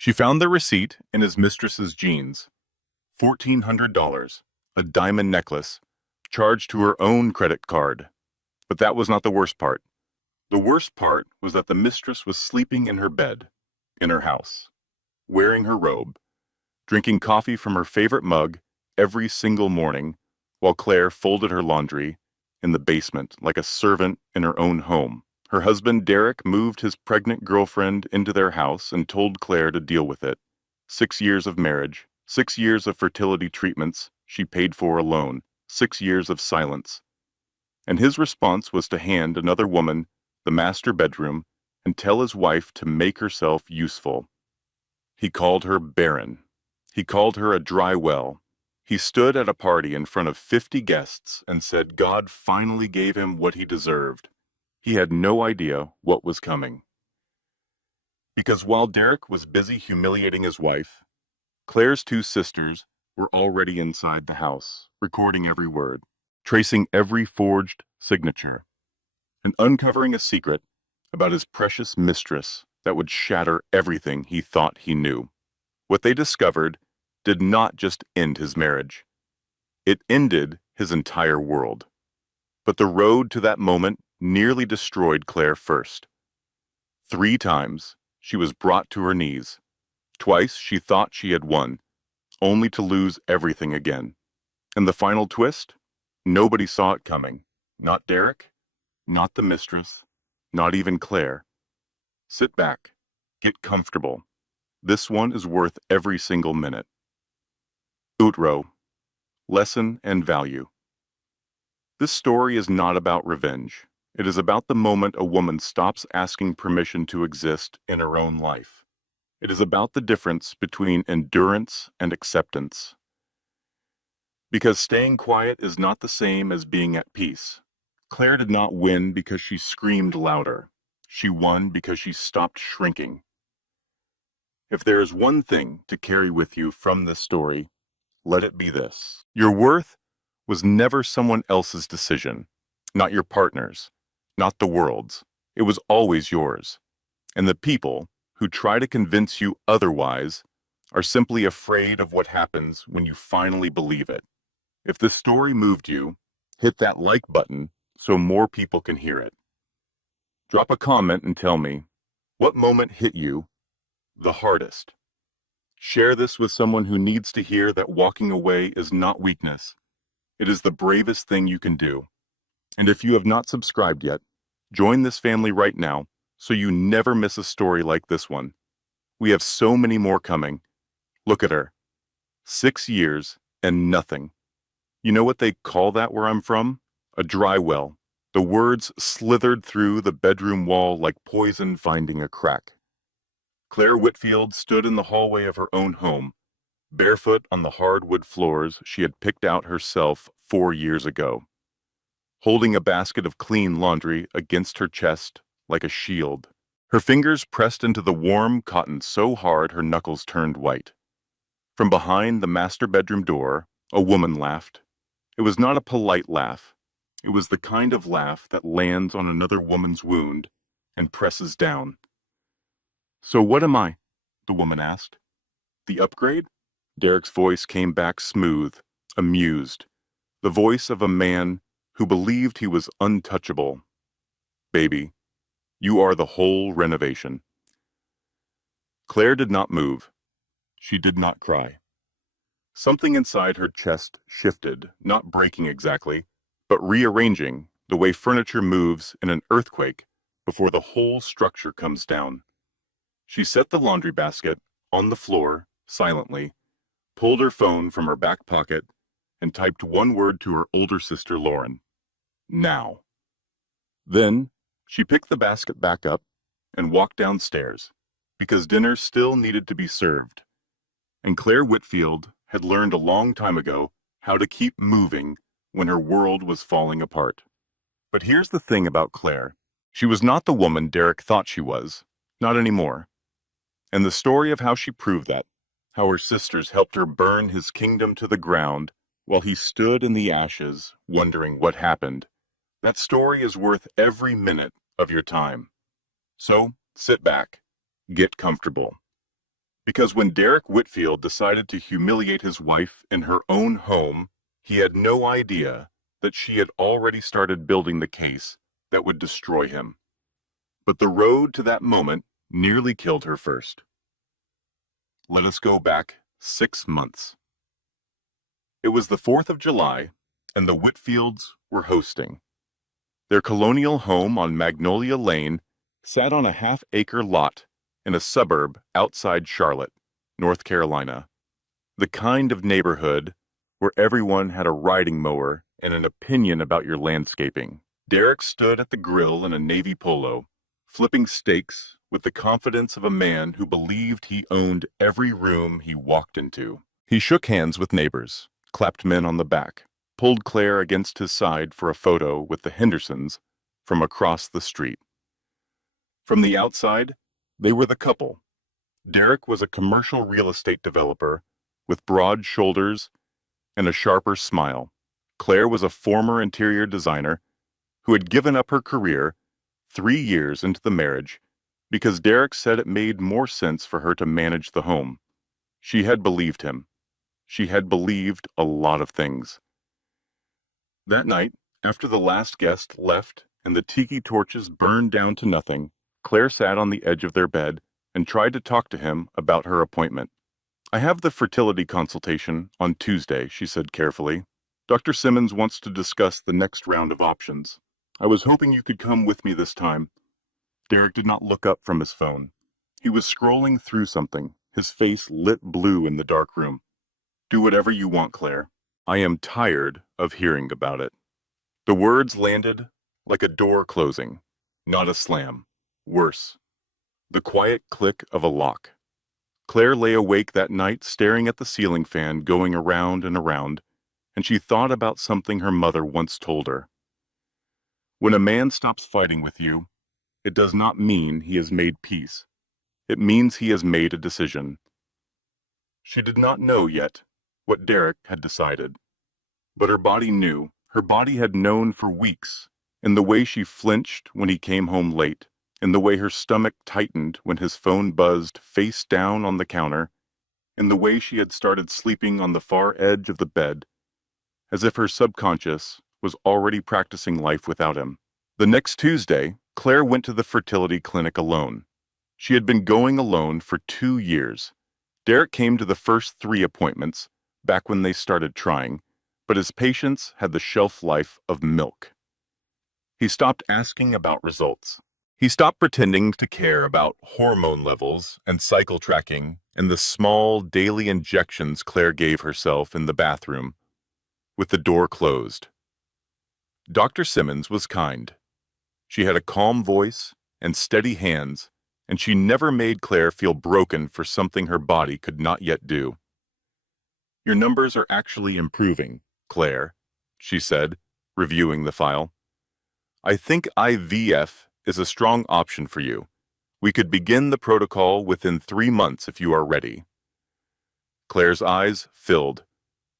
She found the receipt in his mistress's jeans. $1,400, a diamond necklace, charged to her own credit card. But that was not the worst part. The worst part was that the mistress was sleeping in her bed, in her house, wearing her robe, drinking coffee from her favorite mug every single morning, while Claire folded her laundry in the basement like a servant in her own home. Her husband, Derek, moved his pregnant girlfriend into their house and told Claire to deal with it. 6 years of marriage, 6 years of fertility treatments she paid for alone, 6 years of silence. And his response was to hand another woman the master bedroom and tell his wife to make herself useful. He called her barren. He called her a dry well. He stood at a party in front of 50 guests and said God finally gave him what he deserved. He had no idea what was coming. Because while Derek was busy humiliating his wife, Claire's 2 sisters were already inside the house, recording every word, tracing every forged signature, and uncovering a secret about his precious mistress that would shatter everything he thought he knew. What they discovered did not just end his marriage. It ended his entire world. But the road to that moment nearly destroyed Claire first. 3 times she was brought to her knees. Twice she thought she had won, only to lose everything again. And the final twist? Nobody saw it coming. Not Derek, not the mistress, not even Claire. Sit back. Get comfortable. This one is worth every single minute. Outro. Lesson and value. This story is not about revenge. It is about the moment a woman stops asking permission to exist in her own life. It is about the difference between endurance and acceptance. Because staying quiet is not the same as being at peace. Claire did not win because she screamed louder. She won because she stopped shrinking. If there is one thing to carry with you from this story, let it be this. Your worth was never someone else's decision, not your partner's, not the world's. It was always yours. And the people who try to convince you otherwise are simply afraid of what happens when you finally believe it. If this story moved you, hit that like button so more people can hear it. Drop a comment and tell me, what moment hit you the hardest? Share this with someone who needs to hear that walking away is not weakness. It is the bravest thing you can do. And if you have not subscribed yet, join this family right now so you never miss a story like this one. We have so many more coming. Look at her. 6 years and nothing. You know what they call that where I'm from? A dry well. The words slithered through the bedroom wall like poison finding a crack. Claire Whitfield stood in the hallway of her own home, barefoot on the hardwood floors she had picked out herself 4 years ago, holding a basket of clean laundry against her chest like a shield. Her fingers pressed into the warm cotton so hard her knuckles turned white. From behind the master bedroom door, a woman laughed. It was not a polite laugh. It was the kind of laugh that lands on another woman's wound and presses down. "So what am I?" the woman asked. "The upgrade?" Derek's voice came back smooth, amused, the voice of a man who believed he was untouchable. "Baby, you are the whole renovation." Claire did not move. She did not cry. Something inside her chest shifted, not breaking exactly, but rearranging the way furniture moves in an earthquake before the whole structure comes down. She set the laundry basket on the floor silently, pulled her phone from her back pocket, and typed one word to her older sister Lauren. Now. Then she picked the basket back up and walked downstairs, because dinner still needed to be served. And Claire Whitfield had learned a long time ago how to keep moving when her world was falling apart. But here's the thing about Claire. She was not the woman Derek thought she was, not anymore. And the story of how she proved that, how her sisters helped her burn his kingdom to the ground while he stood in the ashes wondering what happened, that story is worth every minute of your time. So sit back, get comfortable, Because when Derek Whitfield decided to humiliate his wife in her own home, he had no idea that she had already started building the case that would destroy him. But the road to that moment nearly killed her first. Let us go back 6 months. It was the 4th of July, and the Whitfields were hosting. Their colonial home on Magnolia Lane sat on a half-acre lot in a suburb outside Charlotte, North Carolina. The kind of neighborhood where everyone had a riding mower and an opinion about your landscaping. Derek stood at the grill in a navy polo, flipping steaks with the confidence of a man who believed he owned every room he walked into. He shook hands with neighbors, clapped men on the back, pulled Claire against his side for a photo with the Hendersons from across the street. From the outside, they were the couple. Derek was a commercial real estate developer with broad shoulders and a sharper smile. Claire was a former interior designer who had given up her career 3 years into the marriage because Derek said it made more sense for her to manage the home. She had believed him. She had believed a lot of things. That night, after the last guest left and the tiki torches burned down to nothing, Claire sat on the edge of their bed and tried to talk to him about her appointment. "I have the fertility consultation on Tuesday," she said carefully. "Dr. Simmons wants to discuss the next round of options. I was hoping you could come with me this time." Derek did not look up from his phone. He was scrolling through something, his face lit blue in the dark room. "Do whatever you want, Claire. I am tired of hearing about it." The words landed like a door closing, not a slam. Worse, the quiet click of a lock. Claire lay awake that night staring at the ceiling fan going around and around, and she thought about something her mother once told her. When a man stops fighting with you, it does not mean he has made peace. It means he has made a decision. She did not know yet what Derek had decided. But her body knew. Her body had known for weeks, in the way she flinched when he came home late, in the way her stomach tightened when his phone buzzed face down on the counter, in the way she had started sleeping on the far edge of the bed, as if her subconscious was already practicing life without him. The next Tuesday, Claire went to the fertility clinic alone. She had been going alone for 2 years. Derek came to the first 3 appointments, back when they started trying, but his patience had the shelf life of milk. He stopped asking about results. He stopped pretending to care about hormone levels and cycle tracking and the small daily injections Claire gave herself in the bathroom, with the door closed. Dr. Simmons was kind. She had a calm voice and steady hands, and she never made Claire feel broken for something her body could not yet do. "Your numbers are actually improving, Claire," she said, reviewing the file. "I think IVF is a strong option for you. We could begin the protocol within 3 months if you are ready." Claire's eyes filled.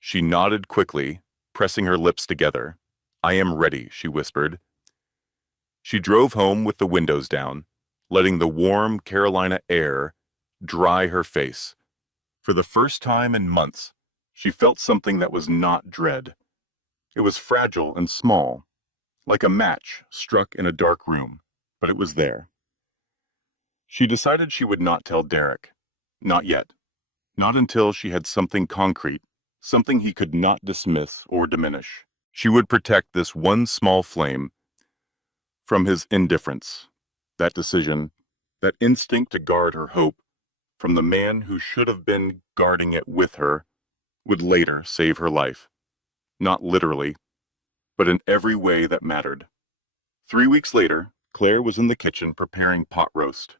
She nodded quickly, pressing her lips together. "I am ready," she whispered. She drove home with the windows down, letting the warm Carolina air dry her face. For the first time in months, she felt something that was not dread. It was fragile and small, like a match struck in a dark room, but it was there. She decided she would not tell Derek. Not yet. Not until she had something concrete, something he could not dismiss or diminish. She would protect this one small flame from his indifference, that decision, that instinct to guard her hope, from the man who should have been guarding it with her, would later save her life. Not literally, but in every way that mattered. 3 weeks later, Claire was in the kitchen preparing pot roast.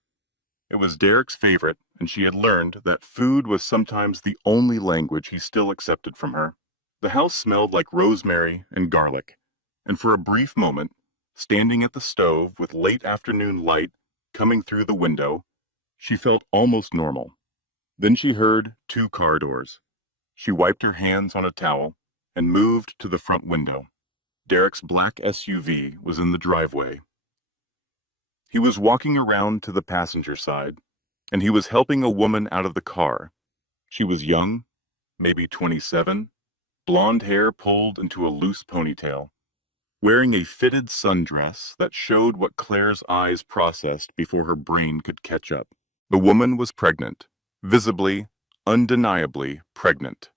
It was Derek's favorite, and she had learned that food was sometimes the only language he still accepted from her. The house smelled like rosemary and garlic, and for a brief moment, standing at the stove with late afternoon light coming through the window, she felt almost normal. Then she heard 2 car doors. She wiped her hands on a towel and moved to the front window. Derek's black SUV was in the driveway. He was walking around to the passenger side, and he was helping a woman out of the car. She was young, maybe 27, blonde hair pulled into a loose ponytail, wearing a fitted sundress that showed what Claire's eyes processed before her brain could catch up. The woman was pregnant, visibly, undeniably pregnant.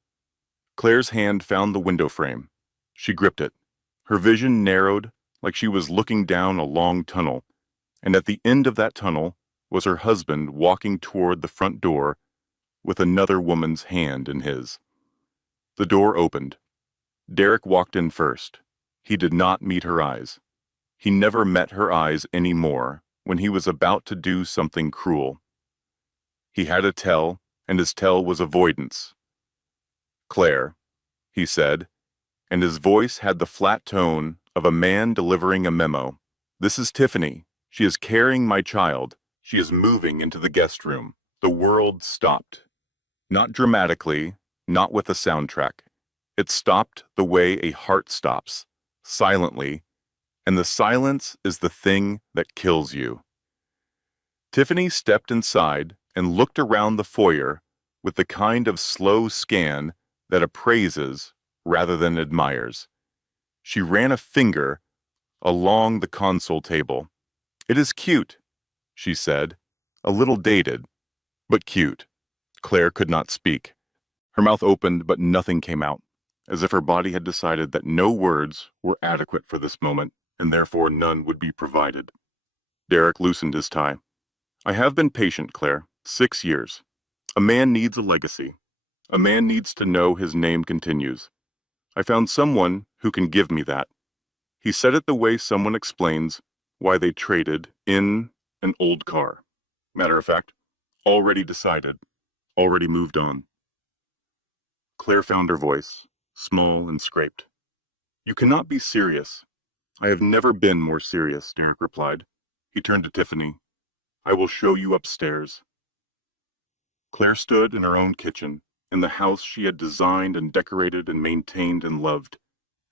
Claire's hand found the window frame. She gripped it. Her vision narrowed like she was looking down a long tunnel, and at the end of that tunnel was her husband walking toward the front door with another woman's hand in his. The door opened. Derek walked in first. He did not meet her eyes. He never met her eyes any more when he was about to do something cruel. He had a tell, and his tell was avoidance. "Claire," he said, and his voice had the flat tone of a man delivering a memo. "This is Tiffany. She is carrying my child. She is moving into the guest room." The world stopped. Not dramatically, not with a soundtrack. It stopped the way a heart stops, silently, and the silence is the thing that kills you. Tiffany stepped inside and looked around the foyer with the kind of slow scan that appraises rather than admires. She ran a finger along the console table. "It is cute," she said, "a little dated, but cute." Claire could not speak. Her mouth opened, but nothing came out, as if her body had decided that no words were adequate for this moment, and therefore none would be provided. Derek loosened his tie. "I have been patient, Claire. 6 years. A man needs a legacy. A man needs to know his name continues. I found someone who can give me that." He said it the way someone explains why they traded in an old car. Matter of fact, already decided, already moved on. Claire found her voice, small and scraped. "You cannot be serious." "I have never been more serious," Derek replied. He turned to Tiffany. "I will show you upstairs." Claire stood in her own kitchen, in the house she had designed and decorated and maintained and loved,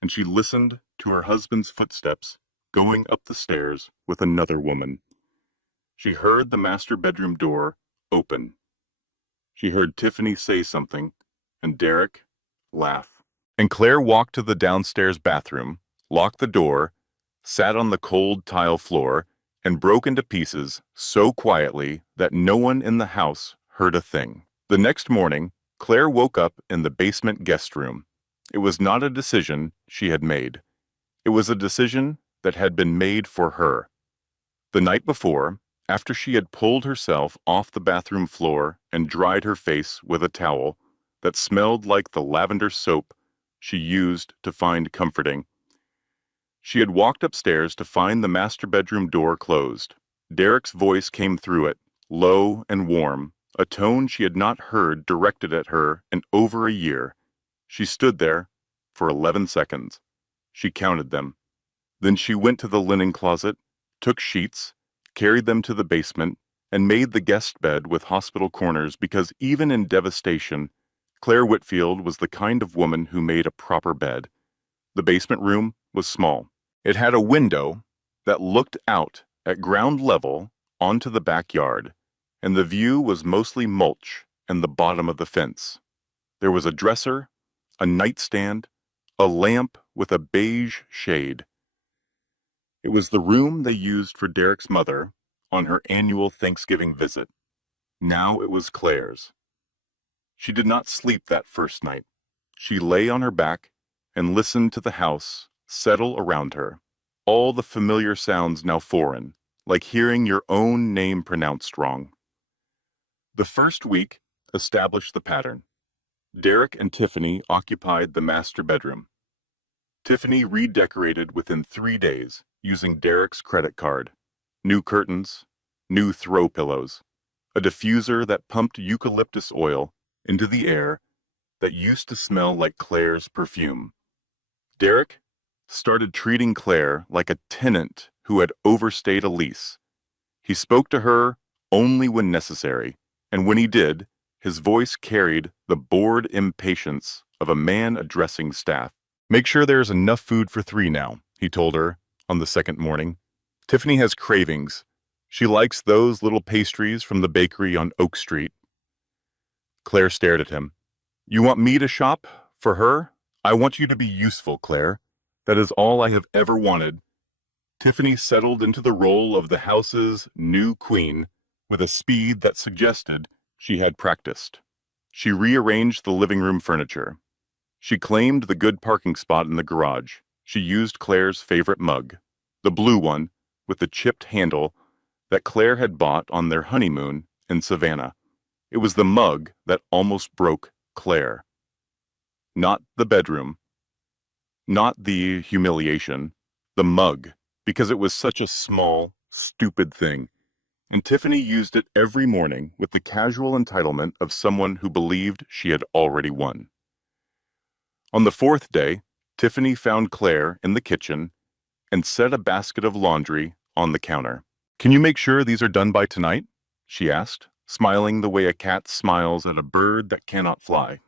and she listened to her husband's footsteps going up the stairs with another woman. She heard the master bedroom door open. She heard Tiffany say something, and Derek laugh. And Claire walked to the downstairs bathroom, locked the door, sat on the cold tile floor, and broke into pieces so quietly that no one in the house heard a thing. The next morning, Claire woke up in the basement guest room. It was not a decision she had made. It was a decision that had been made for her. The night before, after she had pulled herself off the bathroom floor and dried her face with a towel that smelled like the lavender soap she used to find comforting, she had walked upstairs to find the master bedroom door closed. Derek's voice came through it, low and warm, a tone she had not heard directed at her in over a year. She stood there for 11 seconds. She counted them. Then she went to the linen closet, took sheets, carried them to the basement, and made the guest bed with hospital corners because even in devastation, Claire Whitfield was the kind of woman who made a proper bed. The basement room was small. It had a window that looked out at ground level onto the backyard, and the view was mostly mulch and the bottom of the fence. There was a dresser, a nightstand, a lamp with a beige shade. It was the room they used for Derek's mother on her annual Thanksgiving visit. Now it was Claire's. She did not sleep that first night. She lay on her back and listened to the house settle around her. All the familiar sounds now foreign, like hearing your own name pronounced wrong. The first week established the pattern. Derek and Tiffany occupied the master bedroom. Tiffany redecorated within 3 days using Derek's credit card. New curtains, new throw pillows, a diffuser that pumped eucalyptus oil into the air that used to smell like Claire's perfume. Derek started treating Claire like a tenant who had overstayed a lease. He spoke to her only when necessary, and when he did, his voice carried the bored impatience of a man addressing staff. "Make sure there's enough food for 3 now," he told her on the second morning. "Tiffany has cravings. She likes those little pastries from the bakery on Oak Street. Claire stared at him. You want me to shop for her? I want you to be useful, Claire. That is all I have ever wanted. Tiffany settled into the role of the house's new queen with a speed that suggested she had practiced. She rearranged the living room furniture. She claimed the good parking spot in the garage. She used Claire's favorite mug, the blue one with the chipped handle that Claire had bought on their honeymoon in Savannah. It was the mug that almost broke Claire. Not the bedroom, not the humiliation, the mug, because it was such a small, stupid thing. And Tiffany used it every morning with the casual entitlement of someone who believed she had already won. On the fourth day, Tiffany found Claire in the kitchen and set a basket of laundry on the counter. Can you make sure these are done by tonight? She asked, smiling the way a cat smiles at a bird that cannot fly.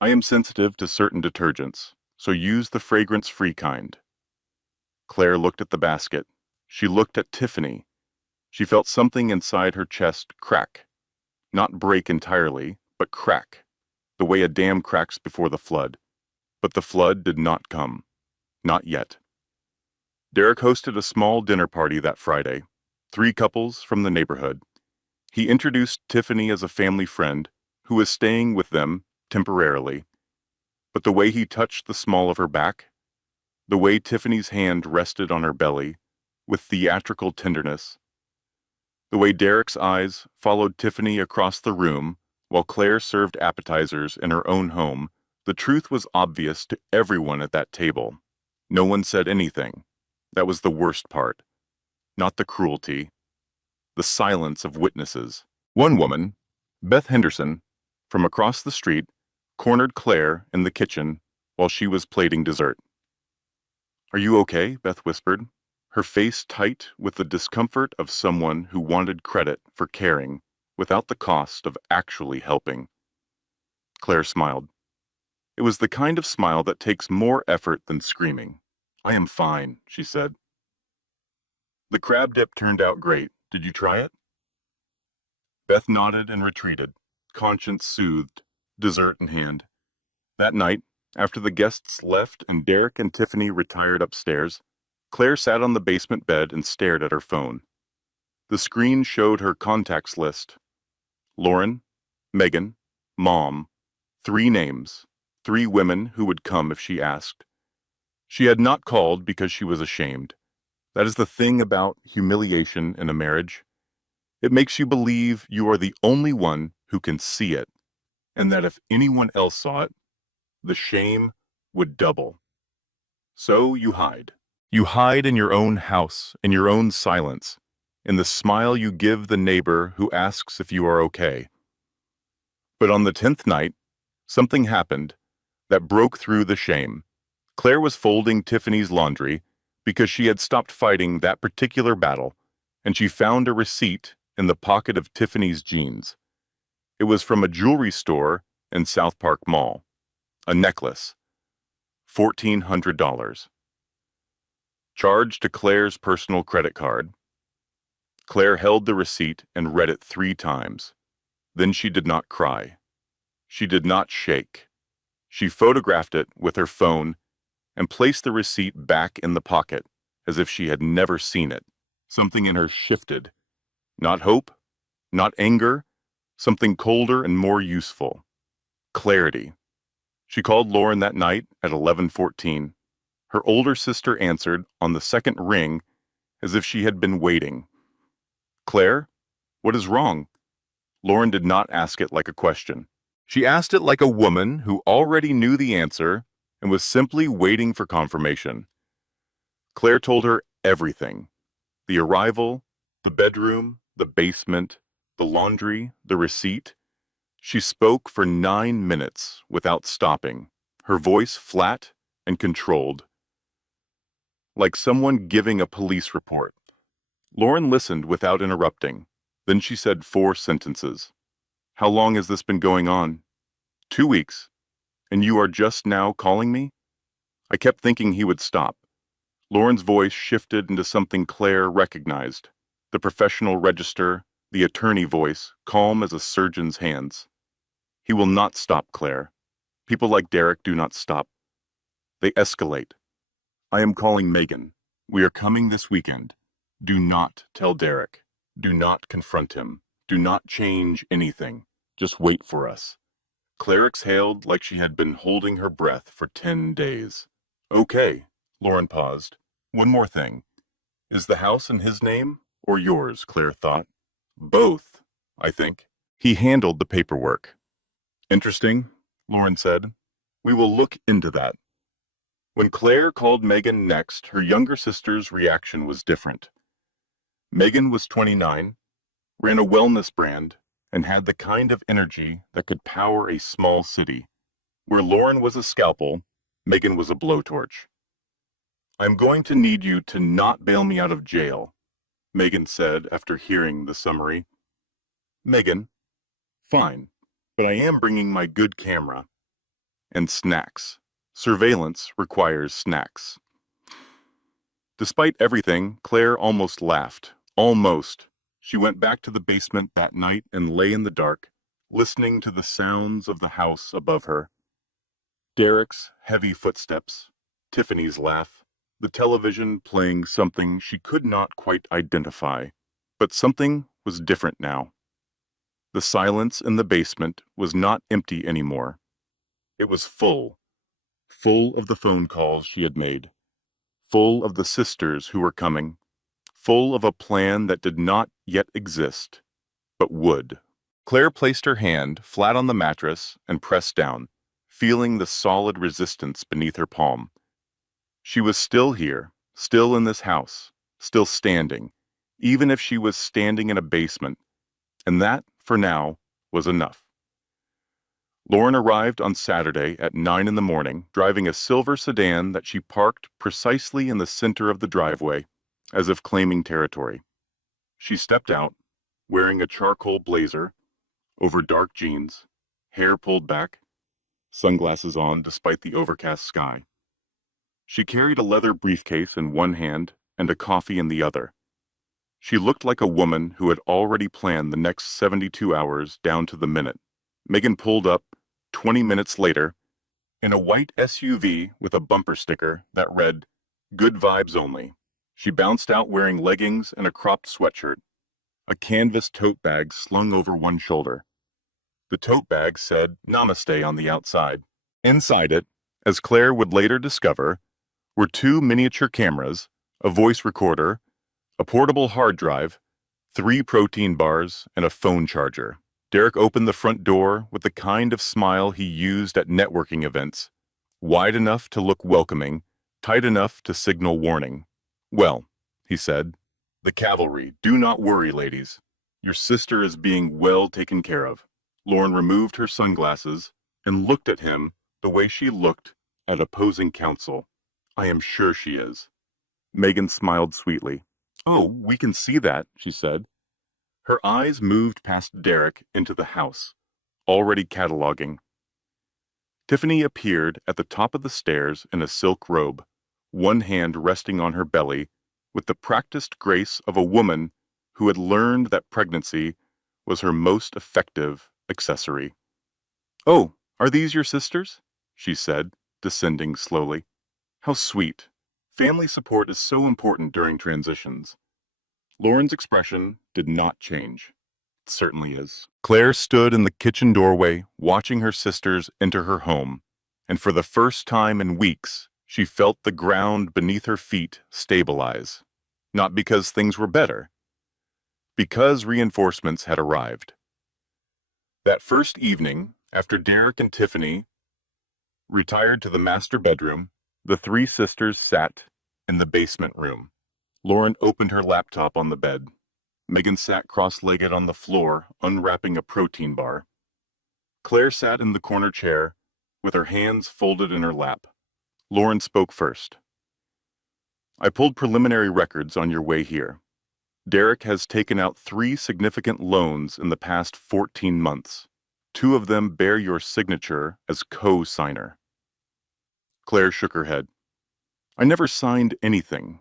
I am sensitive to certain detergents, so use the fragrance-free kind. Claire looked at the basket. She looked at Tiffany. She felt something inside her chest crack. Not break entirely, but crack, the way a dam cracks before the flood. But the flood did not come. Not yet. Derek hosted a small dinner party that Friday. 3 couples from the neighborhood. He introduced Tiffany as a family friend who was staying with them temporarily. But the way he touched the small of her back, the way Tiffany's hand rested on her belly with theatrical tenderness, the way Derek's eyes followed Tiffany across the room while Claire served appetizers in her own home, the truth was obvious to everyone at that table. No one said anything. That was the worst part. Not the cruelty. The silence of witnesses. One woman, Beth Henderson, from across the street, cornered Claire in the kitchen while she was plating dessert. Are you okay? Beth whispered, her face tight with the discomfort of someone who wanted credit for caring without the cost of actually helping. Claire smiled. It was the kind of smile that takes more effort than screaming. I am fine, she said. The crab dip turned out great. Did you try it? Beth nodded and retreated, conscience soothed, dessert in hand. That night, after the guests left and Derek and Tiffany retired upstairs, Claire sat on the basement bed and stared at her phone. The screen showed her contacts list. Lauren, Megan, Mom, 3 names, 3 women who would come if she asked. She had not called because she was ashamed. That is the thing about humiliation in a marriage. It makes you believe you are the only one who can see it, and that if anyone else saw it, the shame would double. So you hide. You hide in your own house, in your own silence, in the smile you give the neighbor who asks if you are okay. But on the 10th night, something happened that broke through the shame. Claire was folding Tiffany's laundry because she had stopped fighting that particular battle, and she found a receipt in the pocket of Tiffany's jeans. It was from a jewelry store in South Park Mall. A necklace. $1,400. Charged to Claire's personal credit card. Claire held the receipt and read it 3 times. Then she did not cry. She did not shake. She photographed it with her phone and placed the receipt back in the pocket as if she had never seen it. Something in her shifted. Not hope, not anger, something colder and more useful. Clarity. She called Lauren that night at 11:14. Her older sister answered on the second ring as if she had been waiting. Claire, what is wrong? Lauren did not ask it like a question. She asked it like a woman who already knew the answer and was simply waiting for confirmation. Claire told her everything. The arrival, the bedroom, the basement, the laundry, the receipt. She spoke for 9 minutes without stopping, her voice flat and controlled, like someone giving a police report. Lauren listened without interrupting. Then she said 4 sentences. How long has this been going on? 2 weeks. And you are just now calling me? I kept thinking he would stop. Lauren's voice shifted into something Claire recognized. The professional register, the attorney voice, calm as a surgeon's hands. He will not stop, Claire. People like Derek do not stop. They escalate. I am calling Megan. We are coming this weekend. Do not tell Derek. Do not confront him. Do not change anything. Just wait for us. Claire exhaled like she had been holding her breath for 10 days. Okay, Lauren paused. One more thing. Is the house in his name or yours, Claire thought. Both, I think. He handled the paperwork. Interesting, Lauren said. We will look into that. When Claire called Megan next, her younger sister's reaction was different. Megan was 29, ran a wellness brand, and had the kind of energy that could power a small city. Where Lauren was a scalpel, Megan was a blowtorch. I'm going to need you to not bail me out of jail, Megan said after hearing the summary. Megan, fine, but I am bringing my good camera. And snacks. Surveillance requires snacks. Despite everything, Claire almost laughed. Almost. She went back to the basement that night and lay in the dark, listening to the sounds of the house above her. Derek's heavy footsteps, Tiffany's laugh, the television playing something she could not quite identify. But something was different now. The silence in the basement was not empty anymore. It was full. Full of the phone calls she had made. Full of the sisters who were coming. Full of a plan that did not yet exist, but would. Claire placed her hand flat on the mattress and pressed down, feeling the solid resistance beneath her palm. She was still here, still in this house, still standing, even if she was standing in a basement, and that, for now, was enough. Lauren arrived on Saturday at 9 in the morning, driving a silver sedan that she parked precisely in the center of the driveway, as if claiming territory. She stepped out, wearing a charcoal blazer, over dark jeans, hair pulled back, sunglasses on despite the overcast sky. She carried a leather briefcase in one hand and a coffee in the other. She looked like a woman who had already planned the next 72 hours down to the minute. Megan pulled up 20 minutes later in a white SUV with a bumper sticker that read, "Good vibes only." She bounced out wearing leggings and a cropped sweatshirt, a canvas tote bag slung over one shoulder. The tote bag said Namaste on the outside. Inside it, as Claire would later discover, were 2 miniature cameras, a voice recorder, a portable hard drive, 3 protein bars, and a phone charger. Derek opened the front door with the kind of smile he used at networking events, wide enough to look welcoming, tight enough to signal warning. Well, he said, the cavalry, do not worry, ladies. Your sister is being well taken care of. Lauren removed her sunglasses and looked at him the way she looked at opposing counsel. I am sure she is. Megan smiled sweetly. Oh, we can see that, she said. Her eyes moved past Derek into the house, already cataloging. Tiffany appeared at the top of the stairs in a silk robe, one hand resting on her belly, with the practiced grace of a woman who had learned that pregnancy was her most effective accessory. Oh, are these your sisters? She said, descending slowly. How sweet. Family support is so important during transitions. Lauren's expression did not change. It certainly is. Claire stood in the kitchen doorway, watching her sisters enter her home, and for the first time in weeks, she felt the ground beneath her feet stabilize. Not because things were better, because reinforcements had arrived. That first evening, after Derek and Tiffany retired to the master bedroom, the 3 sisters sat in the basement room. Lauren opened her laptop on the bed. Megan sat cross-legged on the floor, unwrapping a protein bar. Claire sat in the corner chair, with her hands folded in her lap. Lauren spoke first. I pulled preliminary records on your way here. Derek has taken out 3 significant loans in the past 14 months. 2 of them bear your signature as co-signer. Claire shook her head. I never signed anything.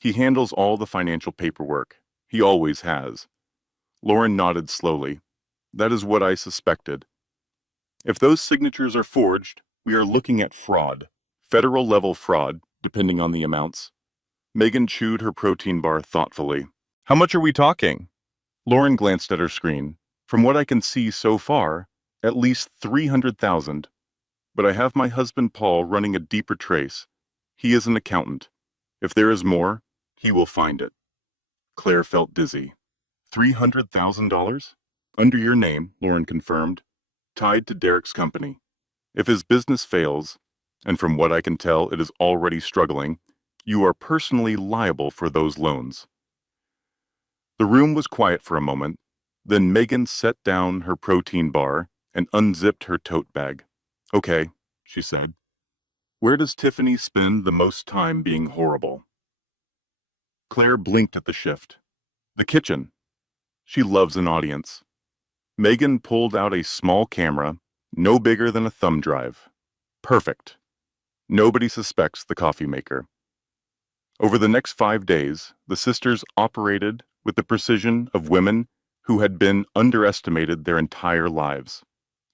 He handles all the financial paperwork. He always has. Lauren nodded slowly. That is what I suspected. If those signatures are forged, we are looking at fraud. Federal-level fraud, depending on the amounts. Megan chewed her protein bar thoughtfully. How much are we talking? Lauren glanced at her screen. From what I can see so far, at least 300,000. But I have my husband Paul running a deeper trace. He is an accountant. If there is more, he will find it. Claire felt dizzy. $300,000? Under your name, Lauren confirmed. Tied to Derek's company. If his business fails, and from what I can tell it is already struggling, you are personally liable for those loans. The room was quiet for a moment. Then Megan set down her protein bar and unzipped her tote bag. Okay, she said. Where does Tiffany spend the most time being horrible? Claire blinked at the shift. The kitchen. She loves an audience. Megan pulled out a small camera, no bigger than a thumb drive. Perfect. Nobody suspects the coffee maker. Over the next 5 days, the sisters operated with the precision of women who had been underestimated their entire lives.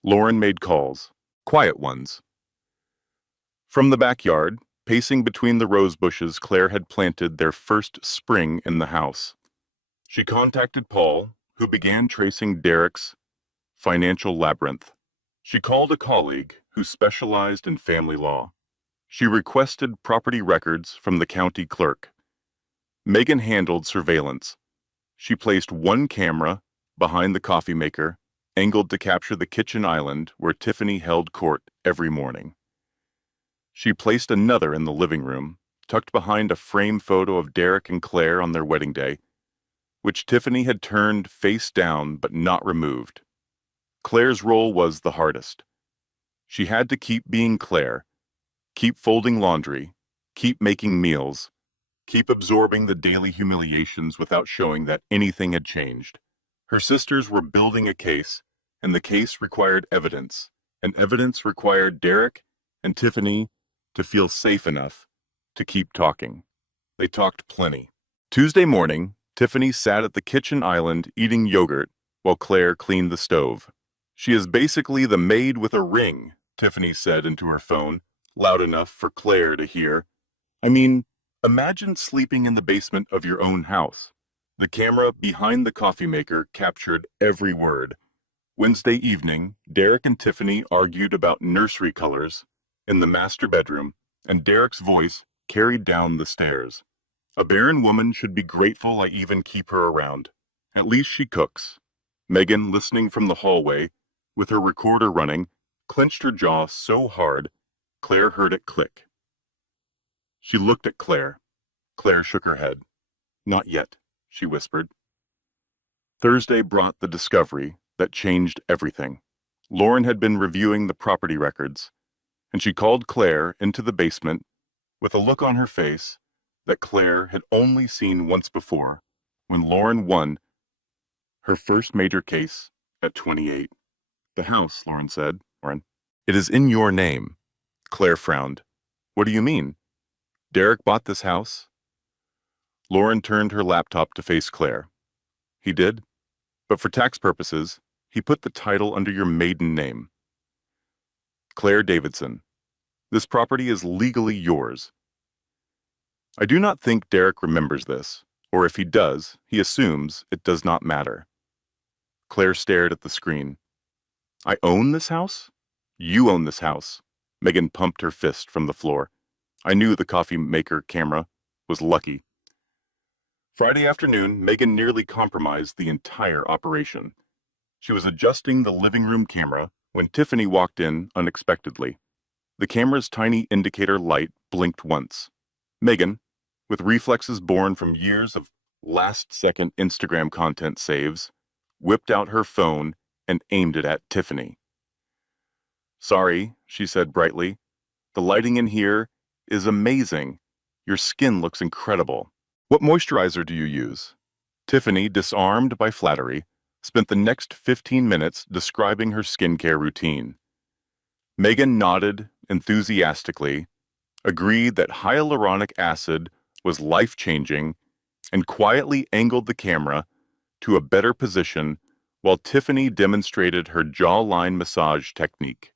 Lauren made calls, quiet ones. From the backyard, pacing between the rose bushes Claire had planted their first spring in the house. She contacted Paul, who began tracing Derek's financial labyrinth. She called a colleague who specialized in family law. She requested property records from the county clerk. Megan handled surveillance. She placed one camera behind the coffee maker, angled to capture the kitchen island where Tiffany held court every morning. She placed another in the living room, tucked behind a frame photo of Derek and Claire on their wedding day, which Tiffany had turned face down but not removed. Claire's role was the hardest. She had to keep being Claire, keep folding laundry, keep making meals, keep absorbing the daily humiliations without showing that anything had changed. Her sisters were building a case, and the case required evidence, and evidence required Derek and Tiffany to feel safe enough to keep talking. They talked plenty. Tuesday morning, Tiffany sat at the kitchen island eating yogurt while Claire cleaned the stove. She is basically the maid with a ring, Tiffany said into her phone, loud enough for Claire to hear. I mean, imagine sleeping in the basement of your own house. The camera behind the coffee maker captured every word. Wednesday evening, Derek and Tiffany argued about nursery colors in the master bedroom, and Derek's voice carried down the stairs. A barren woman should be grateful I even keep her around. At least she cooks. Megan, listening from the hallway, with her recorder running, clenched her jaw so hard, Claire heard it click. She looked at Claire. Claire shook her head. Not yet, she whispered. Thursday brought the discovery that changed everything. Lauren had been reviewing the property records, and she called Claire into the basement with a look on her face that Claire had only seen once before, when Lauren won her first major case at 28. The house, Lauren said. Lauren. It is in your name. Claire frowned. What do you mean? Derek bought this house? Lauren turned her laptop to face Claire. He did, but for tax purposes, he put the title under your maiden name. Claire Davidson. This property is legally yours. I do not think Derek remembers this, or if he does, he assumes it does not matter. Claire stared at the screen. I own this house? You own this house. Megan pumped her fist from the floor. I knew the coffee maker camera was lucky. Friday afternoon, Megan nearly compromised the entire operation. She was adjusting the living room camera when Tiffany walked in unexpectedly. The camera's tiny indicator light blinked once. Megan, with reflexes born from years of last-second Instagram content saves, whipped out her phone and aimed it at Tiffany. Sorry, she said brightly. The lighting in here is amazing. Your skin looks incredible. What moisturizer do you use? Tiffany, disarmed by flattery, spent the next 15 minutes describing her skincare routine. Megan nodded enthusiastically, agreed that hyaluronic acid was life-changing, and quietly angled the camera to a better position while Tiffany demonstrated her jawline massage technique.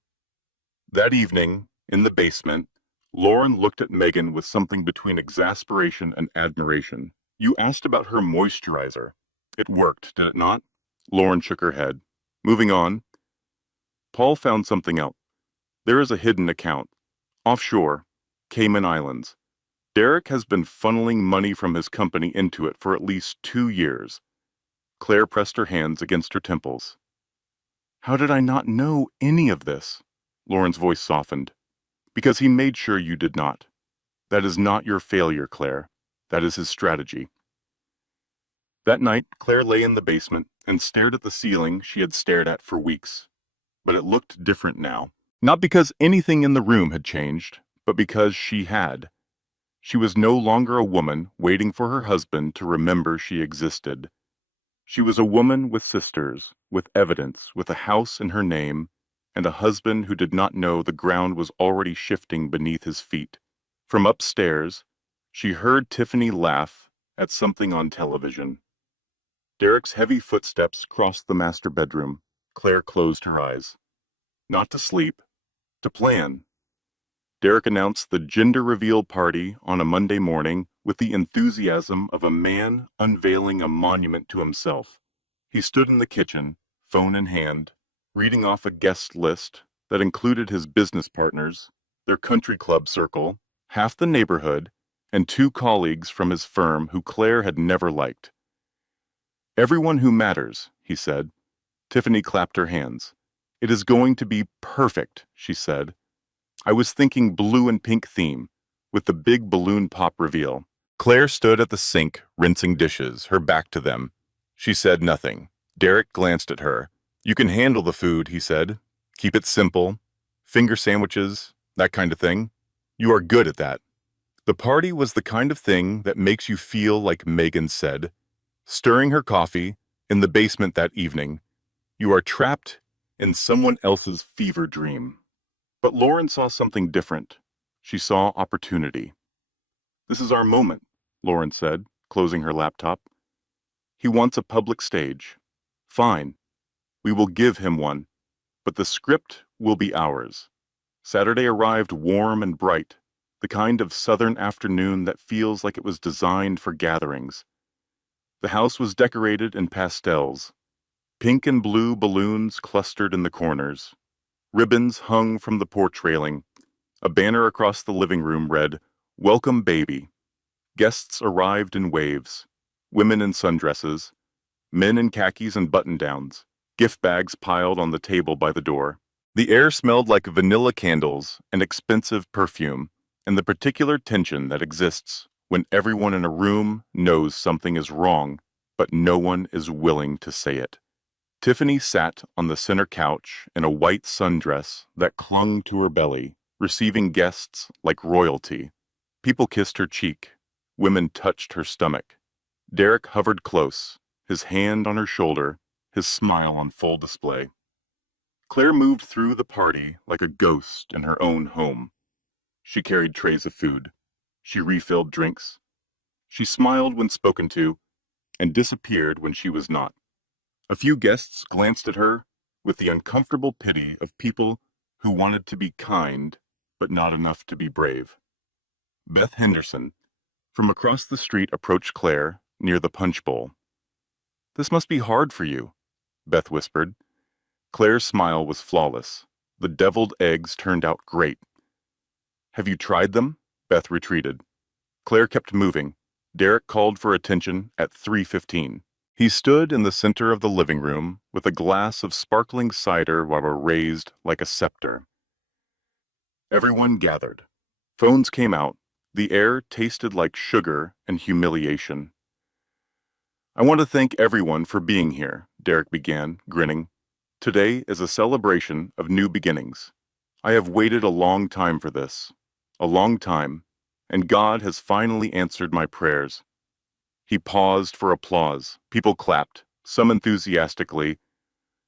That evening, in the basement, Lauren looked at Megan with something between exasperation and admiration. You asked about her moisturizer. It worked, did it not? Lauren shook her head. Moving on, Paul found something out. There is a hidden account. Offshore, Cayman Islands. Derek has been funneling money from his company into it for at least 2 years. Claire pressed her hands against her temples. How did I not know any of this? Lauren's voice softened. Because he made sure you did not. That is not your failure, Claire. That is his strategy. That night, Claire lay in the basement and stared at the ceiling she had stared at for weeks. But it looked different now. Not because anything in the room had changed, but because she had. She was no longer a woman waiting for her husband to remember she existed. She was a woman with sisters, with evidence, with a house in her name, and a husband who did not know the ground was already shifting beneath his feet. From upstairs, she heard Tiffany laugh at something on television. Derek's heavy footsteps crossed the master bedroom. Claire closed her eyes. Not to sleep, to plan. Derek announced the gender reveal party on a Monday morning with the enthusiasm of a man unveiling a monument to himself. He stood in the kitchen, phone in hand, reading off a guest list that included his business partners, their country club circle, half the neighborhood, and 2 colleagues from his firm who Claire had never liked. Everyone who matters, he said. Tiffany clapped her hands. It is going to be perfect, she said. I was thinking blue and pink theme, with the big balloon pop reveal. Claire stood at the sink, rinsing dishes, her back to them. She said nothing. Derek glanced at her. You can handle the food, he said. Keep it simple. Finger sandwiches, that kind of thing. You are good at that. The party was the kind of thing that makes you feel like Megan said. Stirring her coffee, in the basement that evening, you are trapped in someone else's fever dream. But Lauren saw something different. She saw opportunity. This is our moment, Lauren said, closing her laptop. He wants a public stage. Fine. We will give him one. But the script will be ours. Saturday arrived warm and bright, the kind of southern afternoon that feels like it was designed for gatherings. The house was decorated in pastels. Pink and blue balloons clustered in the corners. Ribbons hung from the porch railing. A banner across the living room read, Welcome, baby. Guests arrived in waves. Women in sundresses. Men in khakis and button-downs. Gift bags piled on the table by the door. The air smelled like vanilla candles and expensive perfume, and the particular tension that exists when everyone in a room knows something is wrong, but no one is willing to say it. Tiffany sat on the center couch in a white sundress that clung to her belly, receiving guests like royalty. People kissed her cheek. Women touched her stomach. Derek hovered close, his hand on her shoulder, his smile on full display. Claire moved through the party like a ghost in her own home. She carried trays of food. She refilled drinks. She smiled when spoken to, and disappeared when she was not. A few guests glanced at her with the uncomfortable pity of people who wanted to be kind, but not enough to be brave. Beth Henderson, from across the street, approached Claire near the punch bowl. This must be hard for you, Beth whispered. Claire's smile was flawless. The deviled eggs turned out great. Have you tried them? Beth retreated. Claire kept moving. Derek called for attention at 3:15. He stood in the center of the living room with a glass of sparkling cider raised like a scepter. Everyone gathered. Phones came out. The air tasted like sugar and humiliation. I want to thank everyone for being here, Derek began, grinning. Today is a celebration of new beginnings. I have waited a long time for this. A long time. And God has finally answered my prayers. He paused for applause. People clapped, some enthusiastically,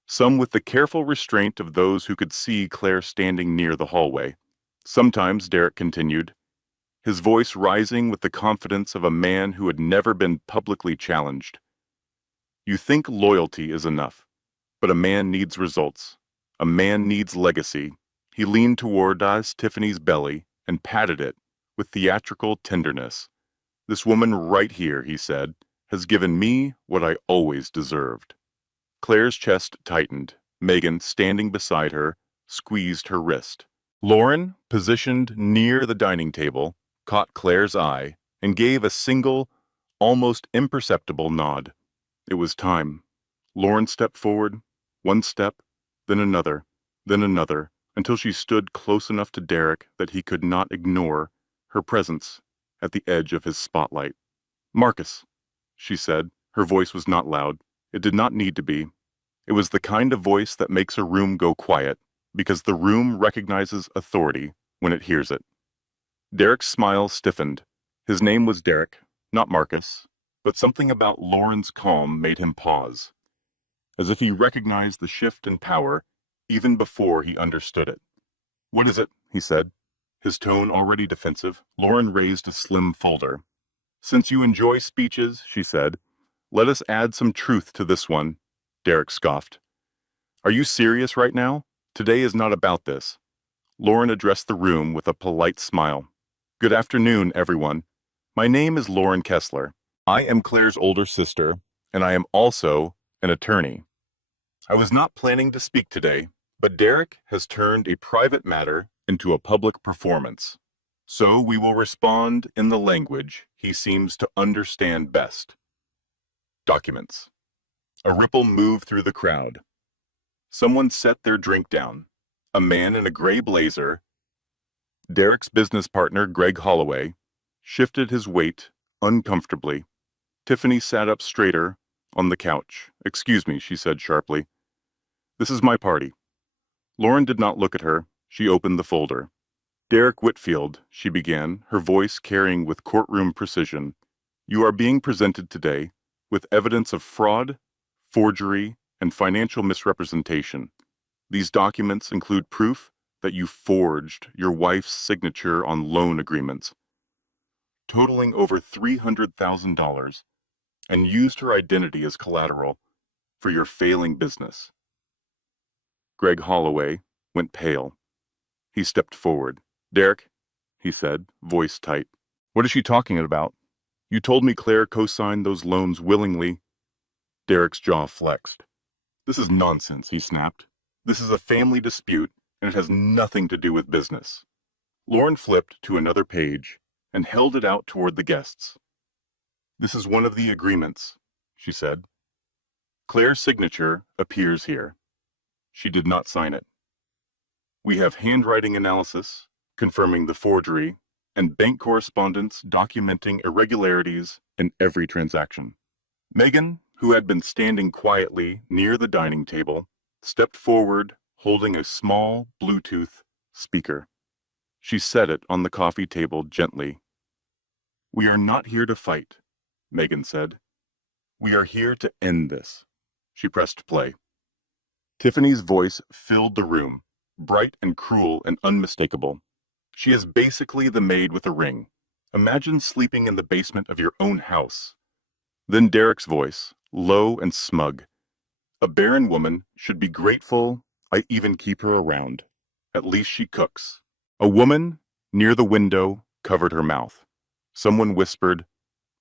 some with the careful restraint of those who could see Claire standing near the hallway. Sometimes, Derek continued, his voice rising with the confidence of a man who had never been publicly challenged. You think loyalty is enough, but a man needs results. A man needs legacy. He leaned toward Tiffany's belly and patted it with theatrical tenderness. This woman right here, he said, has given me what I always deserved. Claire's chest tightened. Megan, standing beside her, squeezed her wrist. Lauren, positioned near the dining table, caught Claire's eye and gave a single, almost imperceptible nod. It was time. Lauren stepped forward, one step, then another, until she stood close enough to Derek that he could not ignore her presence at the edge of his spotlight. "Marcus," she said. Her voice was not loud. It did not need to be. It was the kind of voice that makes a room go quiet, because the room recognizes authority when it hears it. Derek's smile stiffened. His name was Derek, not Marcus, but something about Lauren's calm made him pause, as if he recognized the shift in power even before he understood it. "What is it?" he said, his tone already defensive. Lauren raised a slim folder. "Since you enjoy speeches," she said, "let us add some truth to this one." Derek scoffed. "Are you serious right now? Today is not about this." Lauren addressed the room with a polite smile. "Good afternoon, everyone. My name is Lauren Kessler. I am Claire's older sister, and I am also an attorney. I was not planning to speak today, but Derek has turned a private matter into a public performance. So we will respond in the language he seems to understand best. Documents." A ripple moved through the crowd. Someone set their drink down. A man in a gray blazer, Derek's business partner, Greg Holloway, shifted his weight uncomfortably. Tiffany sat up straighter on the couch. "Excuse me," she said sharply. "This is my party." Lauren did not look at her. She opened the folder. "Derek Whitfield," she began, her voice carrying with courtroom precision, "you are being presented today with evidence of fraud, forgery, and financial misrepresentation. These documents include proof that you forged your wife's signature on loan agreements, totaling over $300,000, and used her identity as collateral for your failing business." Greg Holloway went pale. He stepped forward. "Derek," he said, voice tight, "what is she talking about? You told me Claire co-signed those loans willingly." Derek's jaw flexed. "This is nonsense," he snapped. "This is a family dispute, and it has nothing to do with business." Lauren flipped to another page and held it out toward the guests. "This is one of the agreements," she said. "Claire's signature appears here. She did not sign it. We have handwriting analysis confirming the forgery and bank correspondence documenting irregularities in every transaction." Megan, who had been standing quietly near the dining table, stepped forward holding a small Bluetooth speaker. She set it on the coffee table gently. "We are not here to fight," Megan said. "We are here to end this." She pressed play. Tiffany's voice filled the room, bright and cruel and unmistakable. "She is basically the maid with a ring. Imagine sleeping in the basement of your own house." Then Derek's voice, low and smug. "A barren woman should be grateful I even keep her around. At least she cooks." A woman near the window covered her mouth. Someone whispered,